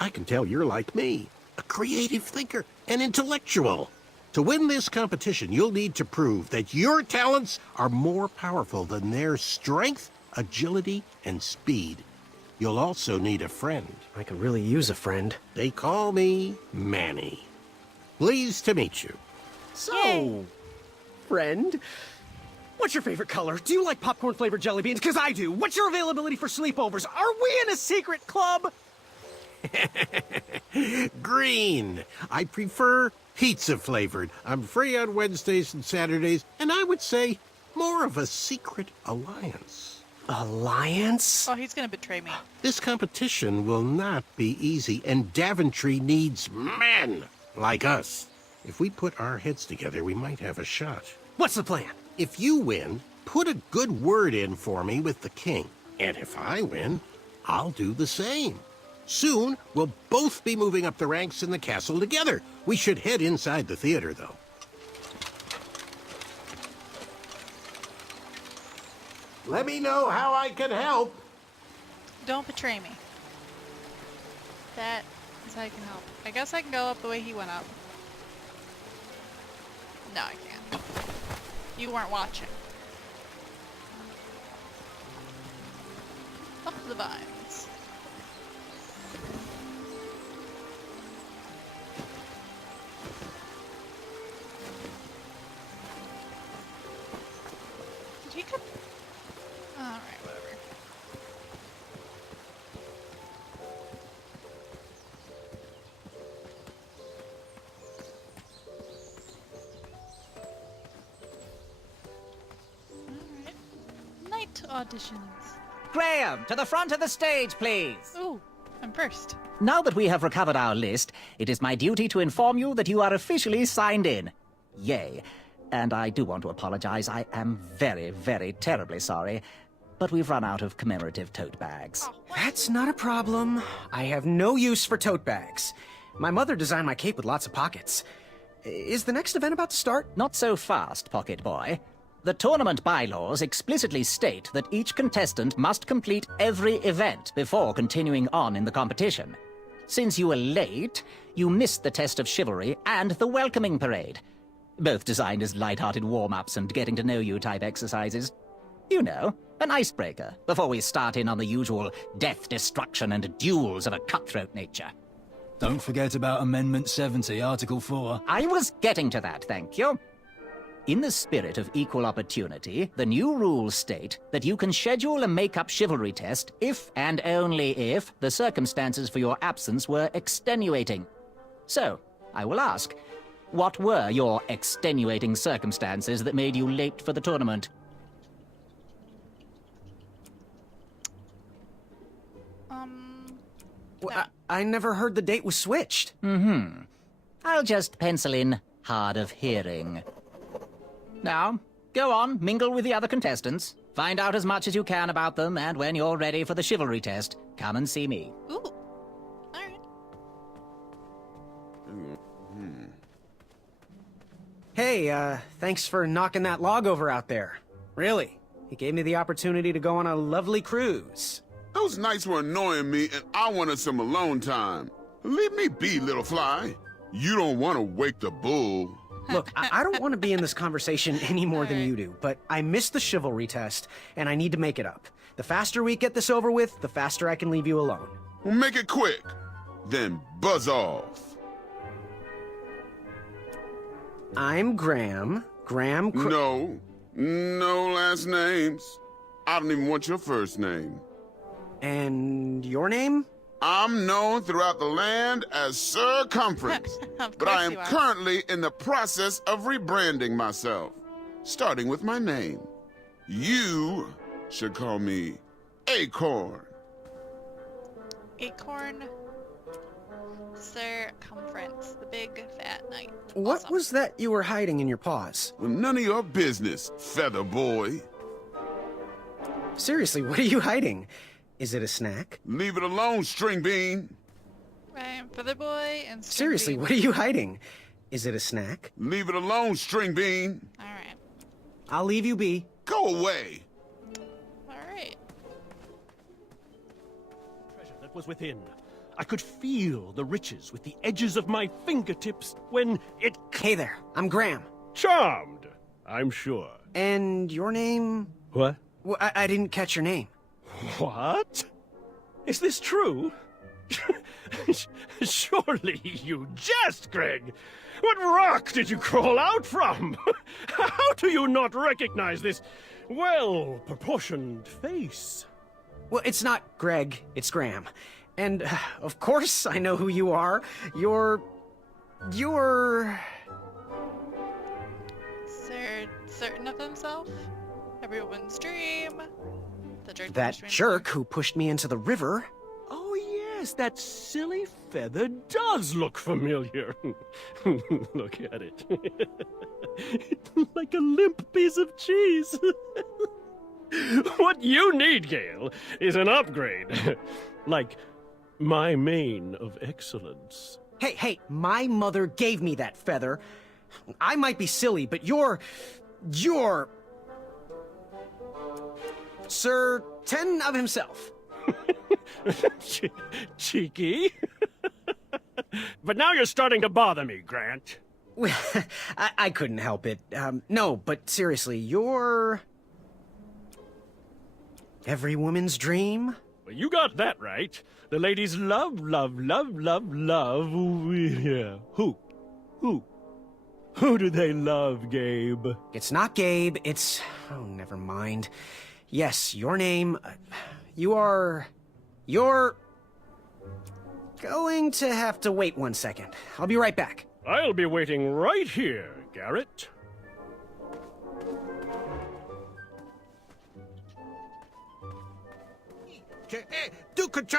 I can tell you're like me, a creative thinker, an intellectual. To win this competition, you'll need to prove that your talents are more powerful than their strength, agility, and speed. You'll also need a friend. I could really use a friend. They call me Manny. Pleased to meet you. So, friend, what's your favorite color? Do you like popcorn-flavored jelly beans? Because I do. What's your availability for sleepovers? Are we in a secret club? Green. I prefer pizza-flavored. I'm free on Wednesdays and Saturdays, and I would say more of a secret alliance. Alliance? Oh, he's gonna betray me. This competition will not be easy, and Daventry needs men like us. If we put our heads together, we might have a shot. What's the plan? If you win, put a good word in for me with the king. And if I win, I'll do the same. Soon, we'll both be moving up the ranks in the castle together. We should head inside the theater, though. Let me know how I can help. Don't betray me. That is how you can help. I guess I can go up the way he went up. No, I can't. You weren't watching. Up the vines. Did he come? Alright, whatever. Alright. Night auditions. Graham, to the front of the stage, please. Ooh, I'm first. Now that we have recovered our list, it is my duty to inform you that you are officially signed in. Yay. And I do want to apologize. I am very, very terribly sorry. But we've run out of commemorative tote bags. That's not a problem. I have no use for tote bags. My mother designed my cape with lots of pockets. Is the next event about to start? Not so fast, Pocket Boy. The tournament bylaws explicitly state that each contestant must complete every event before continuing on in the competition. Since you were late, you missed the test of chivalry and the welcoming parade. Both designed as light-hearted warm-ups and getting-to-know-you type exercises. You know, an icebreaker before we start in on the usual death, destruction, and duels of a cutthroat nature. Don't forget about Amendment 70, Article 4. I was getting to that, thank you. In the spirit of equal opportunity, the new rules state that you can schedule a make-up chivalry test if and only if the circumstances for your absence were extenuating. So, I will ask, what were your extenuating circumstances that made you late for the tournament? Well, I never heard the date was switched. I'll just pencil in hard of hearing. Now, go on, mingle with the other contestants. Find out as much as you can about them, and when you're ready for the chivalry test, come and see me. Ooh. Alright. Hey, thanks for knocking that log over out there. Really, it gave me the opportunity to go on a lovely cruise. Those nights were annoying me, and I wanted some alone time. Leave me be, little fly. You don't want to wake the bull. Look, I don't want to be in this conversation any more than you do, but I missed the chivalry test, and I need to make it up. The faster we get this over with, the faster I can leave you alone. Well, make it quick. Then buzz off. I'm Graham. No last names. I don't even want your first name. And your name? I'm known throughout the land as Circumference, Of but course I am you are. currently in the process of rebranding myself, starting with my name. You should call me Acorn. Acorn. Circumference. The big fat knight. What Awesome. was that you were hiding in your paws? Well, none of your business, feather boy. Seriously, what are you hiding? Is it a snack? Leave it alone, string bean. Right, Feather Boy and String Seriously, Bean. what are you hiding? Is it a snack? Leave it alone, string bean. Alright. I'll leave you be. Go away. Alright. Treasure that was within. I could feel the riches with the edges of my fingertips when it... Hey there, I'm Graham. Charmed, I'm sure. And your name? What? Well, I didn't catch your name. What? Is this true? Surely you jest, Greg. What rock did you crawl out from? How do you not recognize this well-proportioned face? Well, it's not Greg, it's Graham. And, of course, I know who you are. You're... Certain of himself? Everyone's dream. The jerk that pushed me jerk who pushed me into the river. Oh, yes, that silly feather does look familiar. Look at it. It's like a limp piece of cheese. What you need, Gale, is an upgrade. Like my mane of excellence. Hey, my mother gave me that feather. I might be silly, but you're Sir Ten of himself. Cheeky. But now you're starting to bother me, Grant. I couldn't help it. No, but seriously, you're every woman's dream? Well, you got that right. The ladies love, love, love, love, love. Yeah. Who? Who do they love, Gabe? It's not Gabe, it's... Oh, never mind. Yes, your name... You're going to have to wait 1 second. I'll be right back. I'll be waiting right here, Garrett.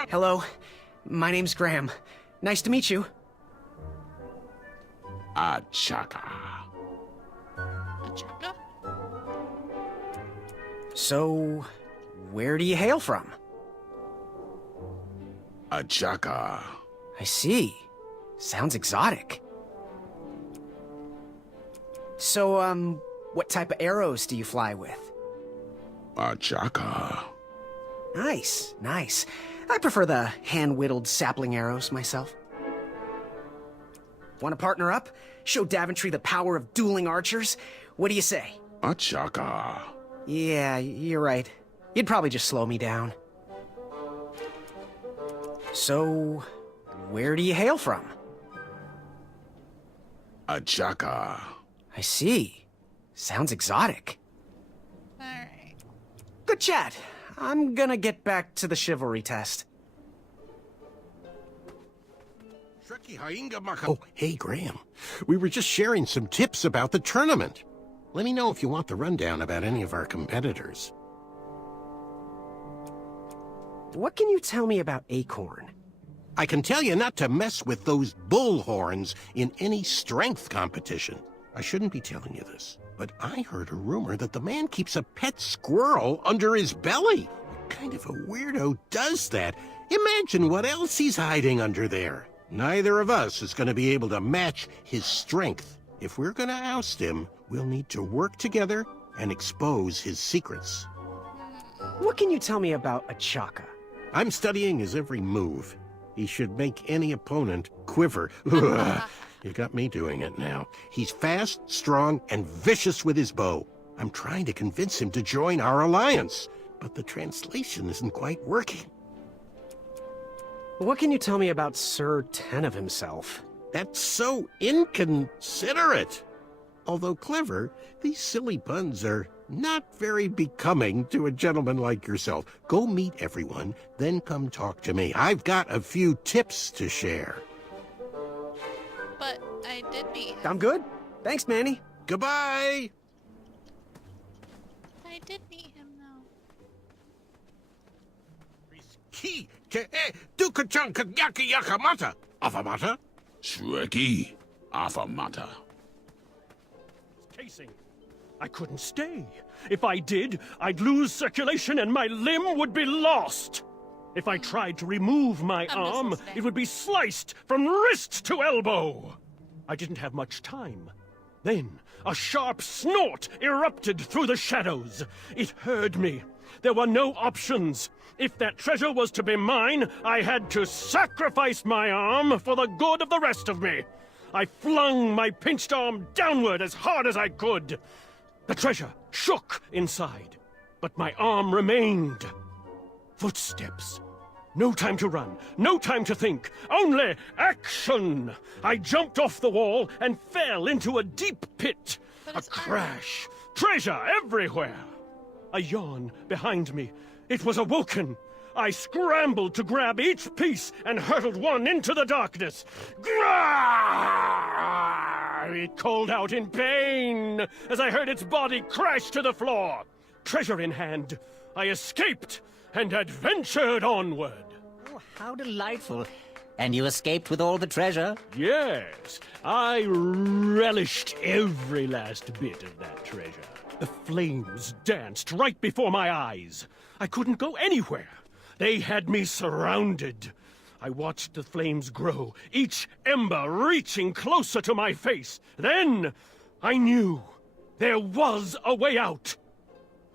Hello, my name's Graham. Nice to meet you. Achaka. Achaka? So, where do you hail from? Achaka. I see. Sounds exotic. So, what type of arrows do you fly with? Achaka. Nice, nice. I prefer the hand-whittled sapling arrows myself. Want to partner up? Show Daventry the power of dueling archers? What do you say? Achaka. Yeah, you're right. You'd probably just slow me down. So, where do you hail from? Achaka. I see. Sounds exotic. Alright. Good chat. I'm gonna get back to the chivalry test. Oh, hey, Graham. We were just sharing some tips about the tournament. Let me know if you want the rundown about any of our competitors. What can you tell me about Acorn? I can tell you not to mess with those bullhorns in any strength competition. I shouldn't be telling you this, but I heard a rumor that the man keeps a pet squirrel under his belly. What kind of a weirdo does that? Imagine what else he's hiding under there. Neither of us is going to be able to match his strength. If we're going to oust him, we'll need to work together and expose his secrets. What can you tell me about Achaka? I'm studying his every move. He should make any opponent quiver. You got me doing it now. He's fast, strong, and vicious with his bow. I'm trying to convince him to join our alliance, but the translation isn't quite working. What can you tell me about Sir Ten of himself? That's so inconsiderate. Although clever, these silly puns are not very becoming to a gentleman like yourself. Go meet everyone, then come talk to me. I've got a few tips to share. But I did meet him. I'm good. Thanks, Manny. Goodbye! I did meet him, though. Afamata? Shreki. Afamata. Casing. I couldn't stay. If I did, I'd lose circulation and my limb would be lost. If I tried to remove my arm, it would be sliced from wrist to elbow. I didn't have much time. Then, a sharp snort erupted through the shadows. It heard me. There were no options. If that treasure was to be mine, I had to sacrifice my arm for the good of the rest of me. I flung my pinched arm downward as hard as I could. The treasure shook inside, but my arm remained. Footsteps. No time to run, no time to think, only action! I jumped off the wall and fell into a deep pit. A crash. Treasure everywhere. A yawn behind me. It was awoken. I scrambled to grab each piece and hurtled one into the darkness. Grrrr! It called out in pain as I heard its body crash to the floor. Treasure in hand, I escaped and adventured onward. Oh, how delightful. And you escaped with all the treasure? Yes, I relished every last bit of that treasure. The flames danced right before my eyes. I couldn't go anywhere. They had me surrounded. I watched the flames grow, each ember reaching closer to my face. Then I knew there was a way out.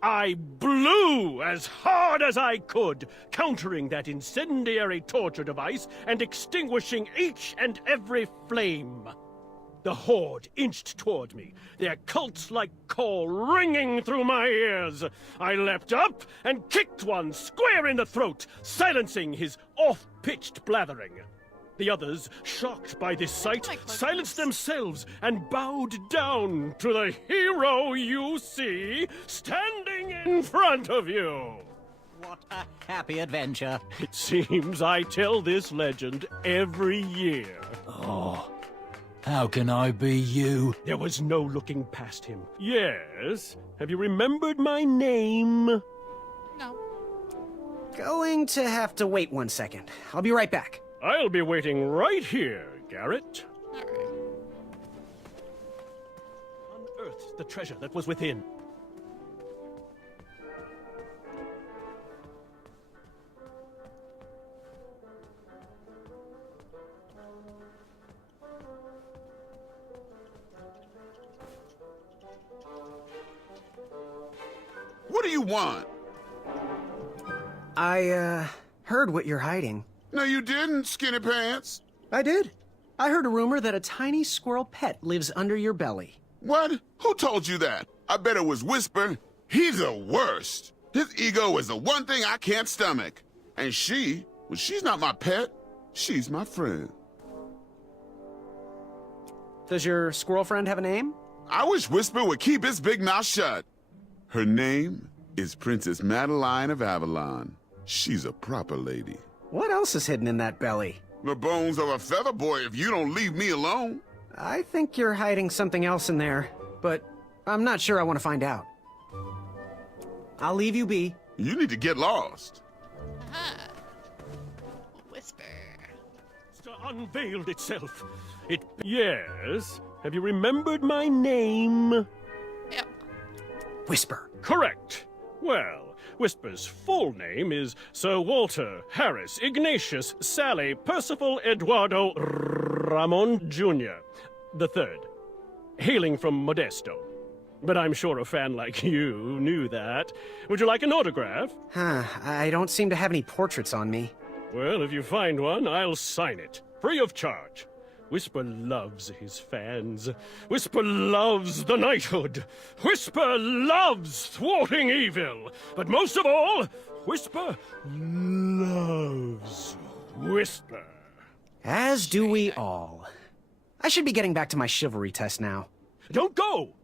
I blew as hard as I could, countering that incendiary torture device and extinguishing each and every flame. The horde inched toward me, their cult-like call ringing through my ears. I leapt up and kicked one square in the throat, silencing his off-pitched blathering. The others, shocked by this sight, silenced themselves and bowed down to the hero you see standing in front of you. What a happy adventure. It seems I tell this legend every year. Oh, how can I be you? There was no looking past him. Yes? Have you remembered my name? No. Going to have to wait 1 second. I'll be right back. I'll be waiting right here, Garrett. All right. Unearthed the treasure that was within. What do you want? I, heard what you're hiding. No, you didn't, Skinny Pants. I did. I heard a rumor that a tiny squirrel pet lives under your belly. What? Who told you that? I bet it was Whisper. He's the worst. His ego is the one thing I can't stomach. And well, she's not my pet. She's my friend. Does your squirrel friend have a name? I wish Whisper would keep his big mouth shut. Her name is Princess Madeline of Avalon. She's a proper lady. What else is hidden in that belly? The bones of a feather boy if you don't leave me alone. I think you're hiding something else in there, but I'm not sure I want to find out. I'll leave you be. You need to get lost. Aha. Whisper. Unveiled itself. Yes? Have you remembered my name? Yep. Whisper. Correct. Well, Whisper's full name is Sir Walter Harris Ignatius Sally Percival Eduardo Ramon Jr. the Third, hailing from Modesto. But I'm sure a fan like you knew that. Would you like an autograph? I don't seem to have any portraits on me. Well, if you find one, I'll sign it, free of charge. Whisper loves his fans. Whisper loves the knighthood. Whisper loves thwarting evil. But most of all, Whisper loves Whisper. As do we all. I should be getting back to my chivalry test now. Don't go!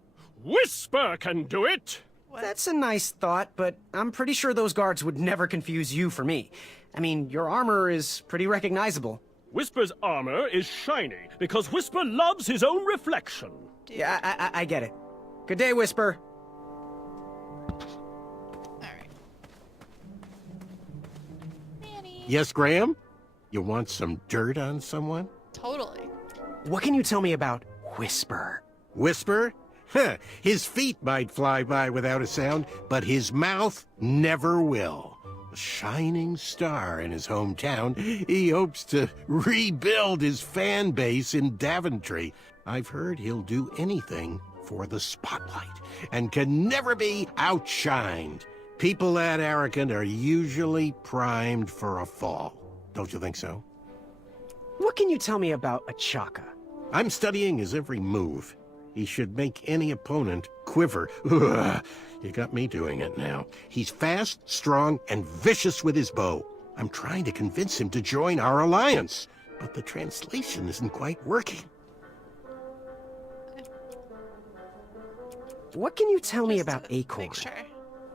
Whisper can do it! What? That's a nice thought, but I'm pretty sure those guards would never confuse you for me. I mean, your armor is pretty recognizable. Whisper's armor is shiny because Whisper loves his own reflection. Yeah, I get it. Good day, Whisper. All right. Manny. Yes, Graham? You want some dirt on someone? Totally. What can you tell me about Whisper? Whisper? Huh, his feet might fly by without a sound, but his mouth never will. A shining star in his hometown, he hopes to rebuild his fan base in Daventry. I've heard he'll do anything for the spotlight and can never be outshined. People that arrogant are usually primed for a fall. Don't you think so? What can you tell me about Achaka? I'm studying his every move. He should make any opponent quiver. Ugh, you got me doing it now. He's fast, strong, and vicious with his bow. I'm trying to convince him to join our alliance, but the translation isn't quite working. What can you tell me Just about to Acorn? make sure.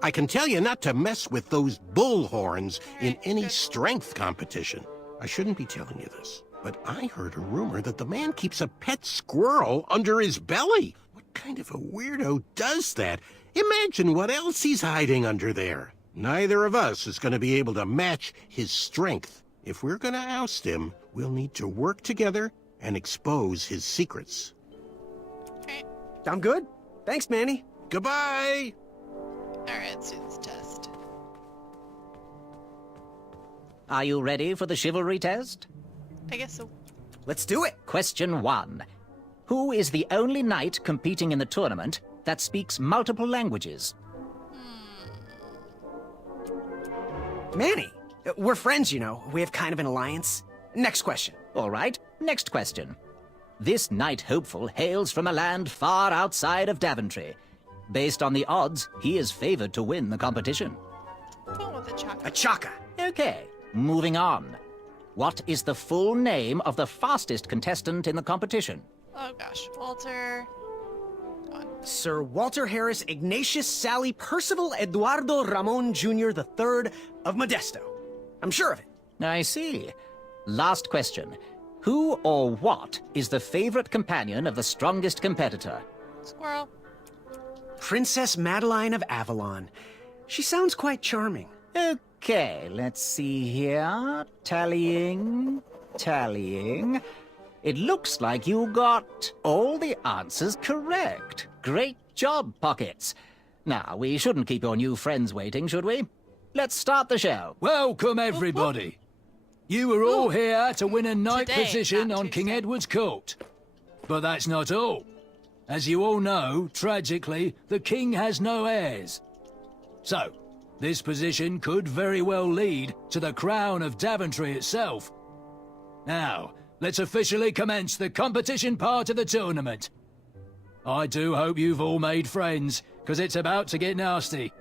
I can tell you not to mess with those bull horns in any strength competition. I shouldn't be telling you this, but I heard a rumor that the man keeps a pet squirrel under his belly. What kind of a weirdo does that? Imagine what else he's hiding under there. Neither of us is going to be able to match his strength. If we're gonna oust him, we'll need to work together and expose his secrets. Alright. I'm good. Thanks, Manny. Goodbye! Alright, let's do this test. Are you ready for the chivalry test? I guess so. Let's do it. Question 1. Who is the only knight competing in the tournament that speaks multiple languages? Manny. We're friends, you know. We have kind of an alliance. Next question. All right, next question. This knight hopeful hails from a land far outside of Daventry. Based on the odds, he is favored to win the competition. Go with the chocolate. A chaka. Okay, moving on. What is the full name of the fastest contestant in the competition? Oh gosh, Walter. Go on. Sir Walter Harris Ignatius Sally Percival Eduardo Ramon Jr. III of Modesto. I'm sure of it. I see. Last question. Who or what is the favorite companion of the strongest competitor? Squirrel. Princess Madeline of Avalon. She sounds quite charming. Okay, let's see here. Tallying. It looks like you got all the answers correct. Great job, Pockets. Now, we shouldn't keep your new friends waiting, should we? Let's start the show. Welcome, everybody. You are all here to win a knight Today, position not on King Tuesday. Edward's court. But that's not all. As you all know, tragically, the king has no heirs. So, this position could very well lead to the crown of Daventry itself. Now, let's officially commence the competition part of the tournament. I do hope you've all made friends, because it's about to get nasty.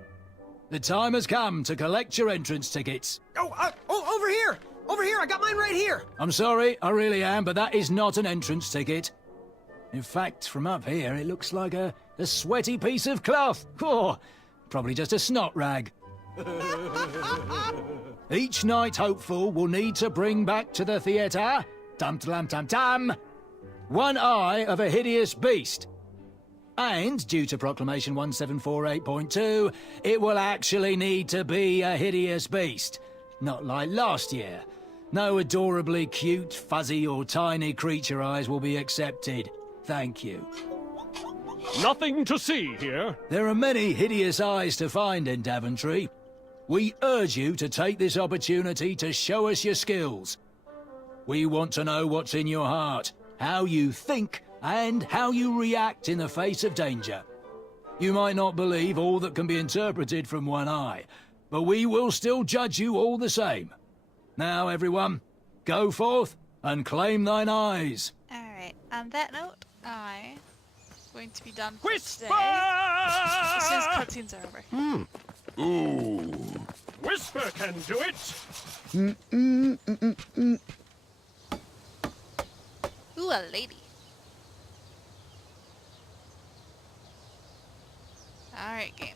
The time has come to collect your entrance tickets. Oh, over here! Over here, I got mine right here! I'm sorry, I really am, but that is not an entrance ticket. In fact, from up here, it looks like a sweaty piece of cloth. Oh, probably just a snot rag. Each knight hopeful will need to bring back to the theatre, dum-dum-dum-dum, one eye of a hideous beast. And, due to Proclamation 1748.2, it will actually need to be a hideous beast. Not like last year. No adorably cute, fuzzy or tiny creature eyes will be accepted. Thank you. Nothing to see here. There are many hideous eyes to find in Daventry. We urge you to take this opportunity to show us your skills. We want to know what's in your heart, how you think, and how you react in the face of danger. You might not believe all that can be interpreted from one eye, but we will still judge you all the same. Now, everyone, go forth and claim thine eyes. Alright, on that note, I'm going to be done for Whisper! today. As soon as cutscenes are over. Ooh. Whisper can do it. Ooh, a lady. Alright, game.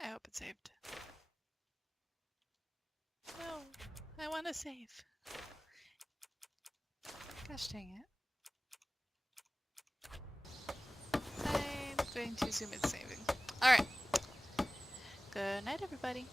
I hope it's saved. No, I want to save. Gosh dang it. I'm going to assume it's saving. Alright. Good night, everybody.